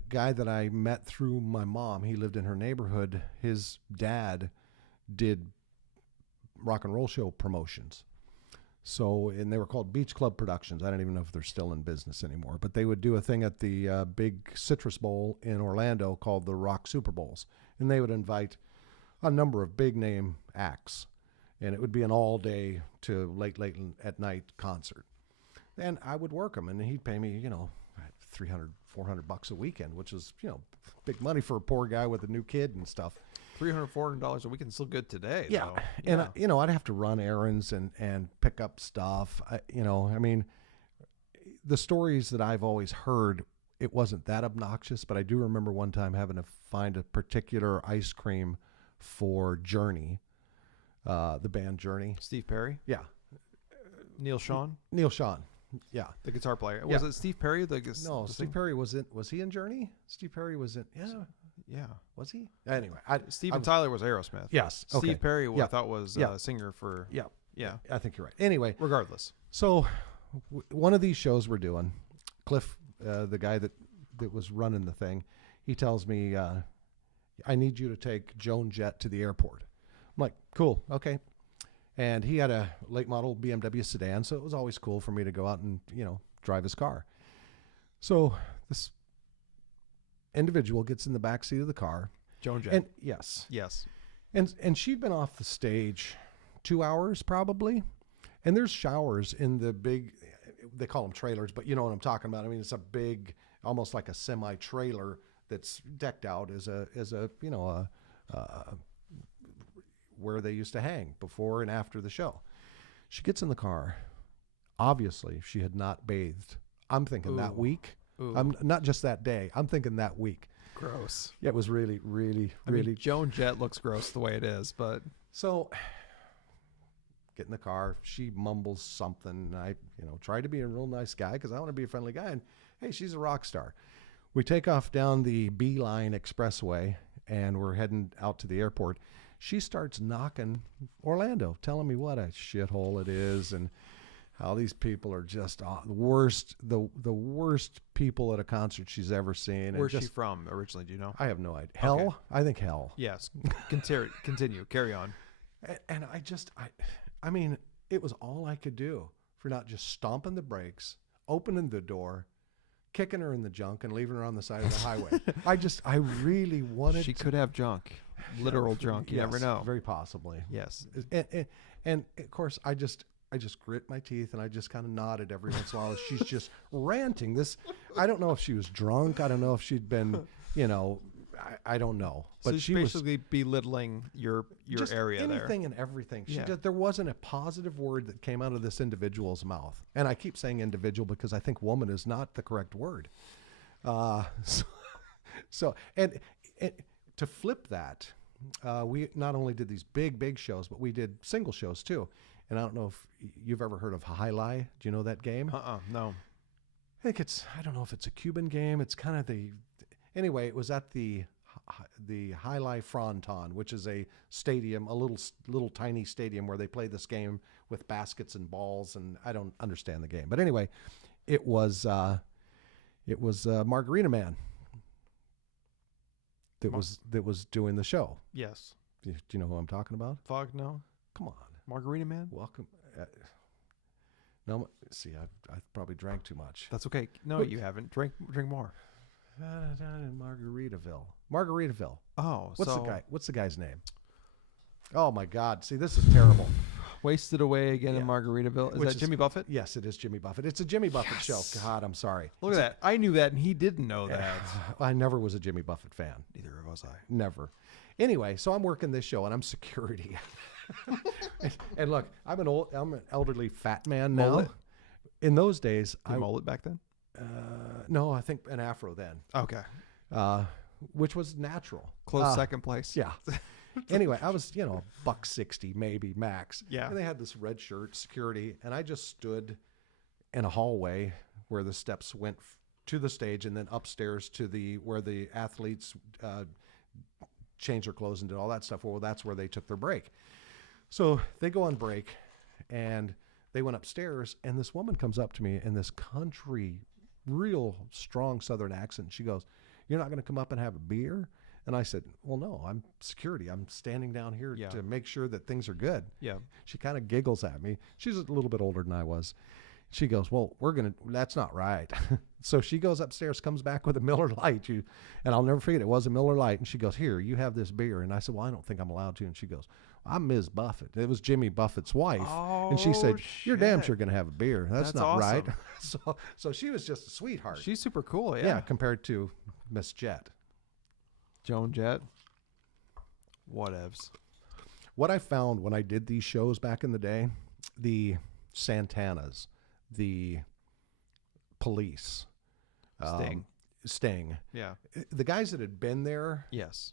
guy that I met through my mom, he lived in her neighborhood. His dad did rock and roll show promotions. So, and they were called Beach Club Productions. I don't even know if they're still in business anymore, but they would do a thing at the big Citrus Bowl in Orlando called the Rock Super Bowls. And they would invite a number of big name acts. And it would be an all day to late at night concert. And I would work him, and he'd pay me, $300, $400 a weekend, which is, big money for a poor guy with a new kid and stuff. $300, $400 a weekend is still good today. Yeah. Though. And, I'd have to run errands and pick up stuff. The stories that I've always heard, it wasn't that obnoxious, but I do remember one time having to find a particular ice cream for Journey, the band Journey. Steve Perry? Yeah. Neil Sean? Neil Sean. Yeah. The guitar player. Yeah. Was it Steve Perry? No, Steve Perry was he in Journey? Steve Perry was in, yeah. Yeah. Was he? Anyway. Steven Tyler was Aerosmith. Yes. Okay. Steve Perry, I thought was a singer for. Yeah. Yeah. I think you're right. Anyway. Regardless. So one of these shows we're doing, Cliff, the guy that was running the thing, he tells me, I need you to take Joan Jett to the airport. I'm like, cool. Okay. And he had a late model BMW sedan, so it was always cool for me to go out and, drive his car. So this individual gets in the back seat of the car. Joan Jett. And yes. And she'd been off the stage 2 hours probably. And there's showers in the big, they call them trailers, but you know what I'm talking about. I mean, it's a big, almost like a semi trailer that's decked out as a where they used to hang before and after the show. She gets in the car. Obviously, she had not bathed. I'm thinking that week. I'm not just that day. I'm thinking that week. Gross. Yeah, it was really, really, really. Joan Jett looks gross the way it is, but. So, get in the car. She mumbles something. And I, try to be a real nice guy because I want to be a friendly guy. And hey, she's a rock star. We take off down the Beeline Expressway and we're heading out to the airport. She starts knocking Orlando, telling me what a shithole it is and how these people are just the worst people at a concert she's ever seen. Where's she from originally? Do you know? I have no idea. Hell? Okay. I think hell. Yes. Continue. Carry on. And I mean, it was all I could do for not just stomping the brakes, opening the door, kicking her in the junk and leaving her on the side of the highway. I really wanted She could have junk. Literal junk. You never know. Very possibly. Yes. And of course, I just grit my teeth and I just kind of nodded every once in a while. She's just ranting. I don't know if she was drunk. I don't know if she'd been, I don't know. So But she's basically belittling your just area there. anything and everything. Yeah. There wasn't a positive word that came out of this individual's mouth. And I keep saying individual because I think woman is not the correct word. So to flip that, we not only did these big shows, but we did single shows too. And I don't know if you've ever heard of Highlight. Do you know that game? No. I think I don't know if it's a Cuban game. It's kind of anyway, it was at the Highlight Fronton, which is a stadium, a little tiny stadium where they play this game with baskets and balls. And I don't understand the game. But anyway, it was Margarita Man that was doing the show. Yes. Do you know who I'm talking about? Fog, no. Come on. Margarita Man? Welcome. No, see, I probably drank too much. That's okay. No, you haven't. Drink more. Down in Margaritaville. Oh, What's the guy's name? Oh my God! See, this is terrible. Wasted away again in Margaritaville. Is that Jimmy Buffett? Yes, it is Jimmy Buffett. It's a Jimmy Buffett show. God, I'm sorry. Look at that. I knew that, and he didn't know that. I never was a Jimmy Buffett fan. Neither was I. Never. Anyway, so I'm working this show, and I'm security. And look, I'm an elderly fat man now. Mullet? In those days, I mullet back then. No, I think an afro then. Okay. Which was natural. Close second place. Yeah. Anyway, I was, $160 maybe max. Yeah. And they had this red shirt security, and I just stood in a hallway where the steps went to the stage and then upstairs to where the athletes changed their clothes and did all that stuff. Well, that's where they took their break. So they go on break, and they went upstairs, and this woman comes up to me in this country, real strong Southern accent. She goes, "You're not going to come up and have a beer?" And I said, "Well, no, I'm security. I'm standing down here to make sure that things are good." Yeah. She kind of giggles at me. She's a little bit older than I was. She goes, "Well, that's not right." So she goes upstairs, comes back with a Miller Lite. And I'll never forget, it was a Miller Lite. And she goes, "Here, you have this beer." And I said, "Well, I don't think I'm allowed to." And she goes, "I'm Ms. Buffett." It was Jimmy Buffett's wife. And she said, "You're damn sure going to have a beer. That's not awesome. Right." So she was just a sweetheart. She's super cool, yeah. Yeah, compared to Miss Jet. Joan Jett. Whatevs. What I found when I did these shows back in the day, the Santanas, the Police, Sting. Yeah. The guys that had been there, yes,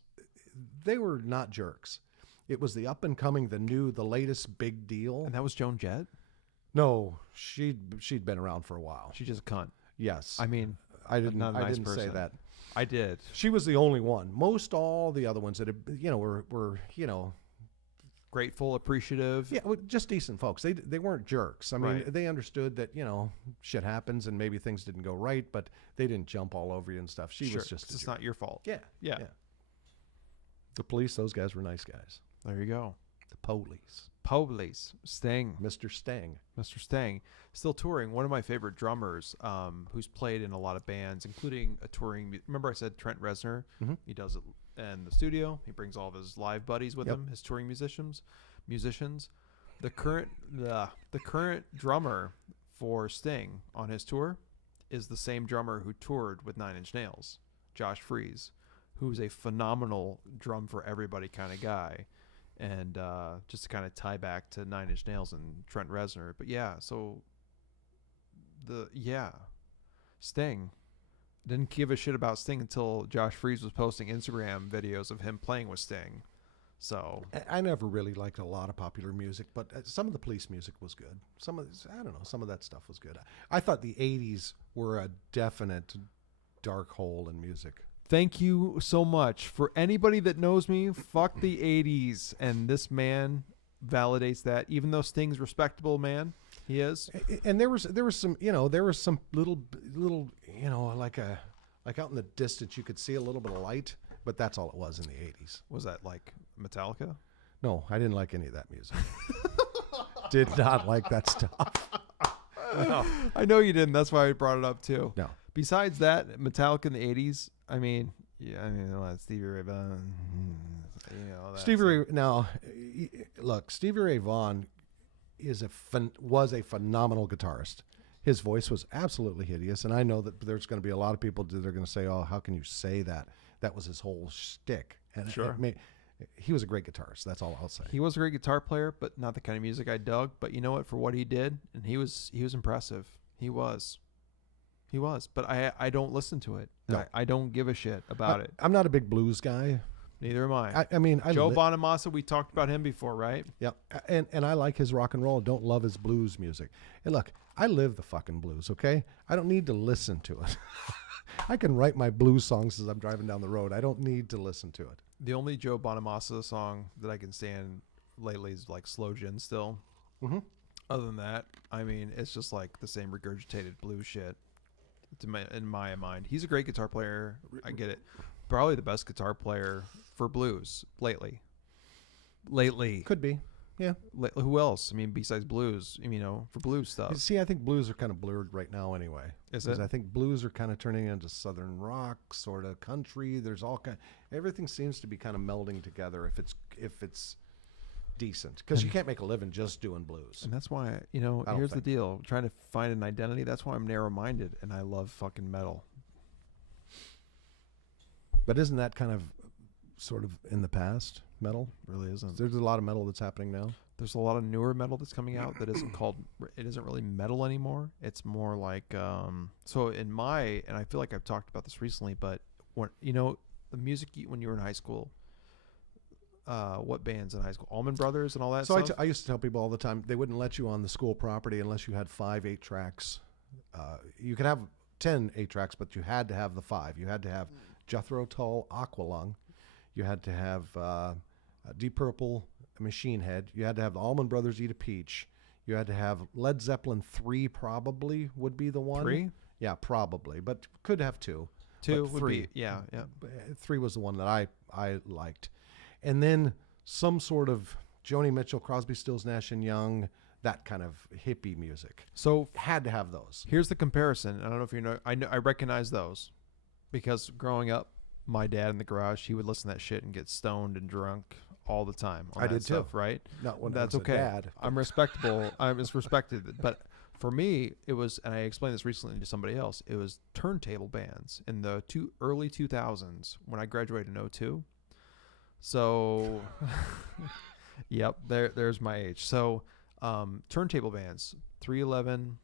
they were not jerks. It was the up and coming, the latest big deal. And that was Joan Jett? No, she'd been around for a while. She's just a cunt. Yes. I mean, I didn't person. say that. I did. She was the only one. Most all the other ones that were grateful, appreciative. Yeah, just decent folks. They weren't jerks. I mean, Right. They understood that, shit happens and maybe things didn't go right, but they didn't jump all over you and stuff. She was just it's not your fault. Yeah. Yeah. The Police, those guys were nice guys. There you go. The Police. Sting. Mr. Sting. Still touring. One of my favorite drummers who's played in a lot of bands, including a touring. Remember I said Trent Reznor? Mm-hmm. He does it in the studio. He brings all of his live buddies with him, his touring musicians. The current drummer for Sting on his tour is the same drummer who toured with Nine Inch Nails, Josh Freese, who's a phenomenal drum for everybody kind of guy. And just to kind of tie back to Nine Inch Nails and Trent Reznor. But yeah, so Sting. Didn't give a shit about Sting until Josh Freese was posting Instagram videos of him playing with Sting. So I never really liked a lot of popular music, but some of the Police music was good. Some of that stuff was good. I thought the 80s were a definite dark hole in music. Thank you so much. For anybody that knows me, fuck the 80s. And this man validates that. Even though Sting's a respectable man, he is. And there was some little like out in the distance you could see a little bit of light, but that's all it was in the 80s. Was that like Metallica? No, I didn't like any of that music. Did not like that stuff. No. I know you didn't. That's why I brought it up too. No. Besides that, Metallica in the 80s, Stevie Ray Vaughan. Stevie Ray Vaughan was a phenomenal guitarist. His voice was absolutely hideous, and I know that there's going to be a lot of people that are going to say, "Oh, how can you say that?" that was his whole shtick. And Sure. he was a great guitarist. That's all I'll say. He was a great guitar player, but not the kind of music I dug. But you know what? For what he did, and he was impressive. He was. But I don't listen to it. No. I don't give a shit about it. I'm not a big blues guy. Neither am I. I mean, Joe Bonamassa, we talked about him before, right? Yeah, and I like his rock and roll. Don't love his blues music. And look, I live the fucking blues, okay? I don't need to listen to it. I can write my blues songs as I'm driving down the road. I don't need to listen to it. The only Joe Bonamassa song that I can stand lately is like Slow Gin still. Mm-hmm. Other than that, I mean, it's just like the same regurgitated blues shit in my mind. He's a great guitar player. I get it. Probably the best guitar player for blues lately. Could be. Yeah. Who else? I mean, besides blues, for blues stuff. See, I think blues are kind of blurred right now anyway. Is it? I think blues are kind of turning into southern rock, sort of country. There's everything seems to be kind of melding together if it's decent. Because you can't make a living just doing blues. And that's why, here's the deal. Trying to find an identity. That's why I'm narrow-minded and I love fucking metal. But isn't that kind of sort of in the past, metal? Really isn't. There's a lot of metal that's happening now. There's a lot of newer metal that's coming out that it isn't really metal anymore. It's more like, and I feel like I've talked about this recently, but when, the music when you were in high school, what bands in high school? Allman Brothers and all that stuff? I used to tell people all the time, they wouldn't let you on the school property unless you had 5 8-tracks. You could have 10 8-tracks, but you had to have the 5. You had to have Jethro Tull, Aqualung. You had to have Deep Purple, Machine Head. You had to have the Allman Brothers, Eat a Peach. You had to have Led Zeppelin 3 probably would be the one. 3? Yeah, probably, but could have 2. 2 but would 3. be, yeah. 3 was the one that I liked. And then some sort of Joni Mitchell, Crosby, Stills, Nash & Young, that kind of hippie music. So had to have those. Here's the comparison. I don't know if you know. I recognize those because growing up, my dad in the garage, he would listen to that shit and get stoned and drunk all the time. I did stuff, too. Right? Not when that's I was okay. a dad. I'm respectable. I'm respected. But for me, it was, and I explained this recently to somebody else. It was turntable bands in the early 2000s when I graduated in 2002. So, yep, there's my age. So, turntable bands, 311,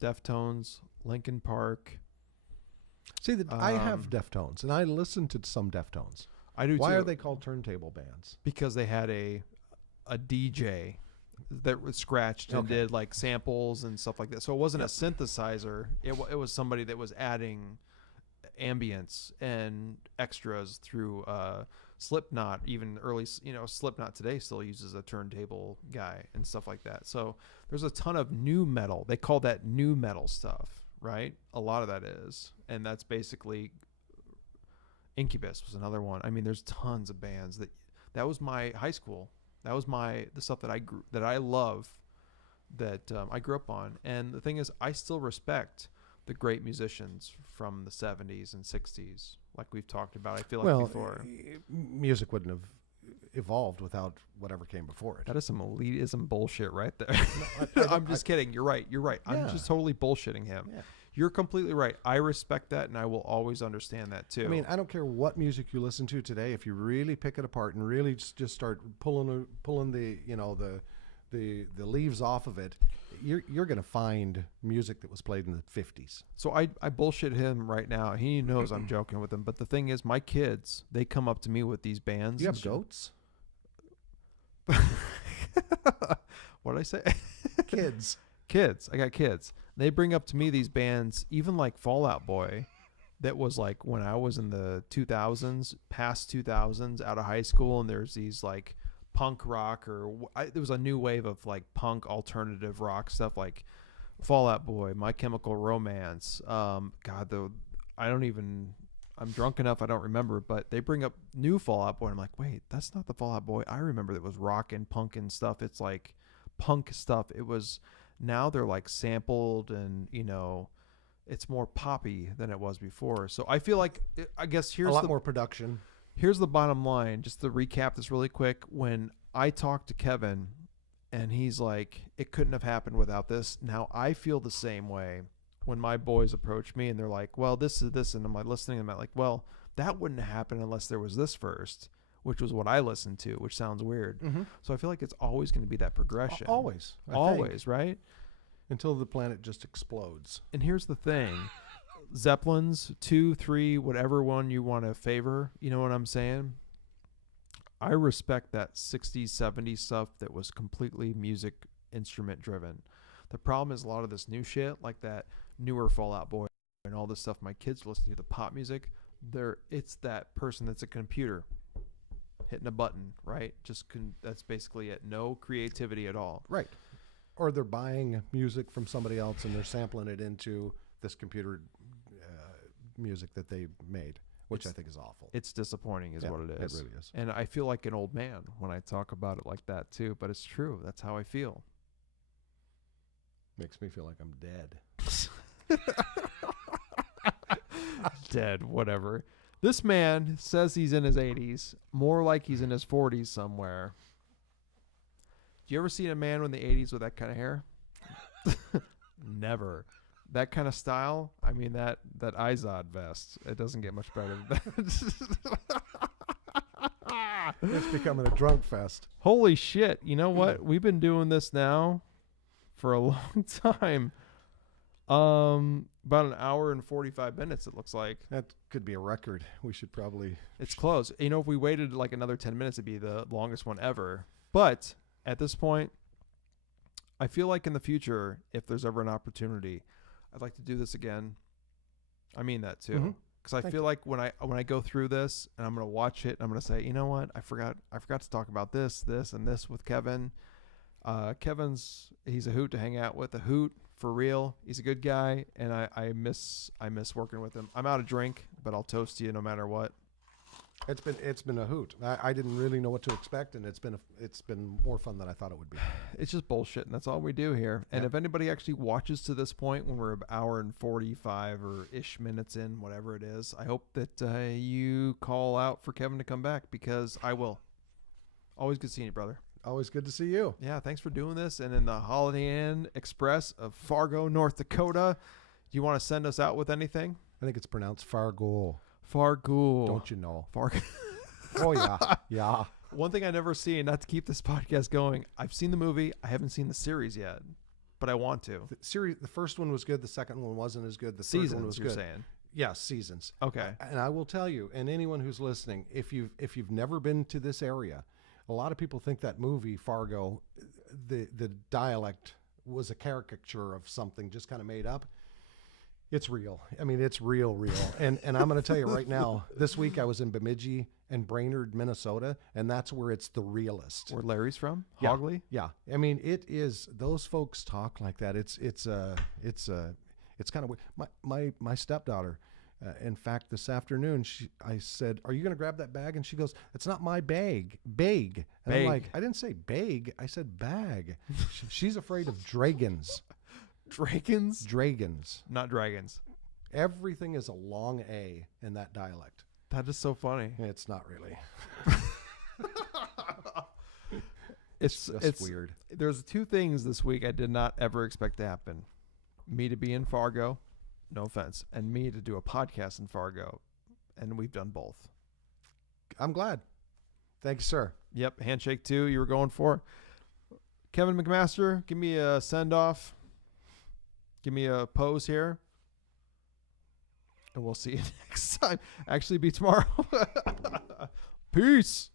Deftones, Linkin Park. See, I have Deftones, and I listen to some Deftones. I do. Why too. are they called turntable bands? Because they had a DJ that was scratched and did like samples and stuff like that. So it wasn't a synthesizer. It was somebody that was adding ambience and extras through Slipknot. Even early, Slipknot today still uses a turntable guy and stuff like that. So there's a ton of new metal. They call that new metal stuff, right? A lot of that is, and that's basically Incubus was another one. I mean, there's tons of bands that was my high school. That was the stuff that I love, that I grew up on. And the thing is, I still respect the great musicians from the 70s and 60s, like we've talked about. I feel like before. Music wouldn't have evolved without whatever came before it. That is some elitism bullshit right there. No, I'm just kidding. You're right. Yeah. I'm just totally bullshitting him. Yeah. You're completely right. I respect that, and I will always understand that too. I mean, I don't care what music you listen to today. If you really pick it apart and really just start pulling the leaves off of it, you're going to find music that was played in the 50s. So I bullshit him right now. He knows I'm joking with him, but the thing is, my kids, they come up to me with these bands. You have goats? What did I say? Kids. I got kids. They bring up to me these bands, even like Fall Out Boy, that was like when I was in the 2000s, past 2000s, out of high school, and there's these like punk rock there was a new wave of like punk alternative rock stuff like Fall Out Boy, My Chemical Romance. I'm drunk enough I don't remember, but they bring up new Fall Out Boy, and I'm like, wait, that's not the Fall Out Boy I remember that was rock and punk and stuff. It's like punk stuff. It was. Now they're like sampled and, it's more poppy than it was before. So I feel like, I guess here's a lot more production. Here's the bottom line. Just to recap this really quick. When I talked to Kevin and he's like, it couldn't have happened without this. Now I feel the same way when my boys approach me and they're like, well, this is this. And I'm like listening. And I'm like, well, that wouldn't happen unless there was this first, which was what I listened to, which sounds weird. Mm-hmm. So I feel like it's always going to be that progression. Always. I think, Always, right? until the planet just explodes. And here's the thing. Zeppelins, 2, 3, whatever one you want to favor, you know what I'm saying? I respect that 60s, 70s stuff that was completely music instrument driven. The problem is a lot of this new shit, like that newer Fall Out Boy and all this stuff my kids listen to, the pop music, it's that person that's a computer hitting a button, right? That's basically it. No creativity at all. Right. Or they're buying music from somebody else and they're sampling it into this computer music that they made, which I think is awful. It's disappointing is what it is. It really is. And I feel like an old man when I talk about it like that too, but it's true. That's how I feel. Makes me feel like I'm dead. Dead, whatever. This man says he's in his 80s, more like he's in his 40s somewhere. Do you ever see a man in the 80s with that kind of hair? Never. That kind of style, I mean, that Izod vest, it doesn't get much better than that. It's becoming a drunk fest. Holy shit. You know what? We've been doing this now for a long time. About an hour and 45 minutes, it looks like. That could be a record. We should probably... It's close. You know, if we waited like another 10 minutes, it'd be the longest one ever. But at this point, I feel like in the future, if there's ever an opportunity, I'd like to do this again. I mean that too. Because I feel like when I go through this and I'm going to watch it, I'm going to say, you know what? I forgot to talk about this, and this with Kevin. He's a hoot to hang out with, a hoot for real. He's a good guy, and I miss working with him. I'm out of drink, but I'll toast you no matter what. It's been a hoot. I didn't really know what to expect, and it's been more fun than I thought it would be. It's just bullshit, and that's all we do here. And if anybody actually watches to this point when we're an hour and 45 or ish minutes in, whatever it is, I hope that you call out for Kevin to come back, because I will. Always good seeing you, brother. Always good to see you. Yeah, thanks for doing this. And in the Holiday Inn Express of Fargo, North Dakota, do you want to send us out with anything? I think it's pronounced Fargo. Fargo. Don't you know? Fargo. Oh, yeah. Yeah. One thing I never seen, not to keep this podcast going, I've seen the movie. I haven't seen the series yet, but I want to. The first one was good. The second one wasn't as good. The third one was you're good. Saying. Yeah, seasons. Okay. And I will tell you, and anyone who's listening, if you've never been to this area, a lot of people think that movie Fargo, the dialect was a caricature of something just kind of made up. It's real. I mean, it's real. And I'm going to tell you right now, this week I was in Bemidji and Brainerd, Minnesota, and that's where it's the realest. Where Larry's from? Yeah. Hogley? Yeah. I mean, it is. Those folks talk like that. It's kind of weird. My stepdaughter, in fact, this afternoon, I said, "Are you going to grab that bag?" And she goes, "It's not my bag. Bag." And I'm like, "I didn't say bag. I said bag." She's afraid of dragons. Dragons. Not dragons. Everything is a long A in that dialect. That is so funny. It's not really. It's weird. There's two things this week I did not ever expect to happen. Me to be in Fargo, no offense, and me to do a podcast in Fargo. And we've done both. I'm glad. Thanks, sir. Yep. Handshake too. You were going for. Kevin McMaster, give me a send off. Give me a pose here. And we'll see you next time. Actually be tomorrow. Peace.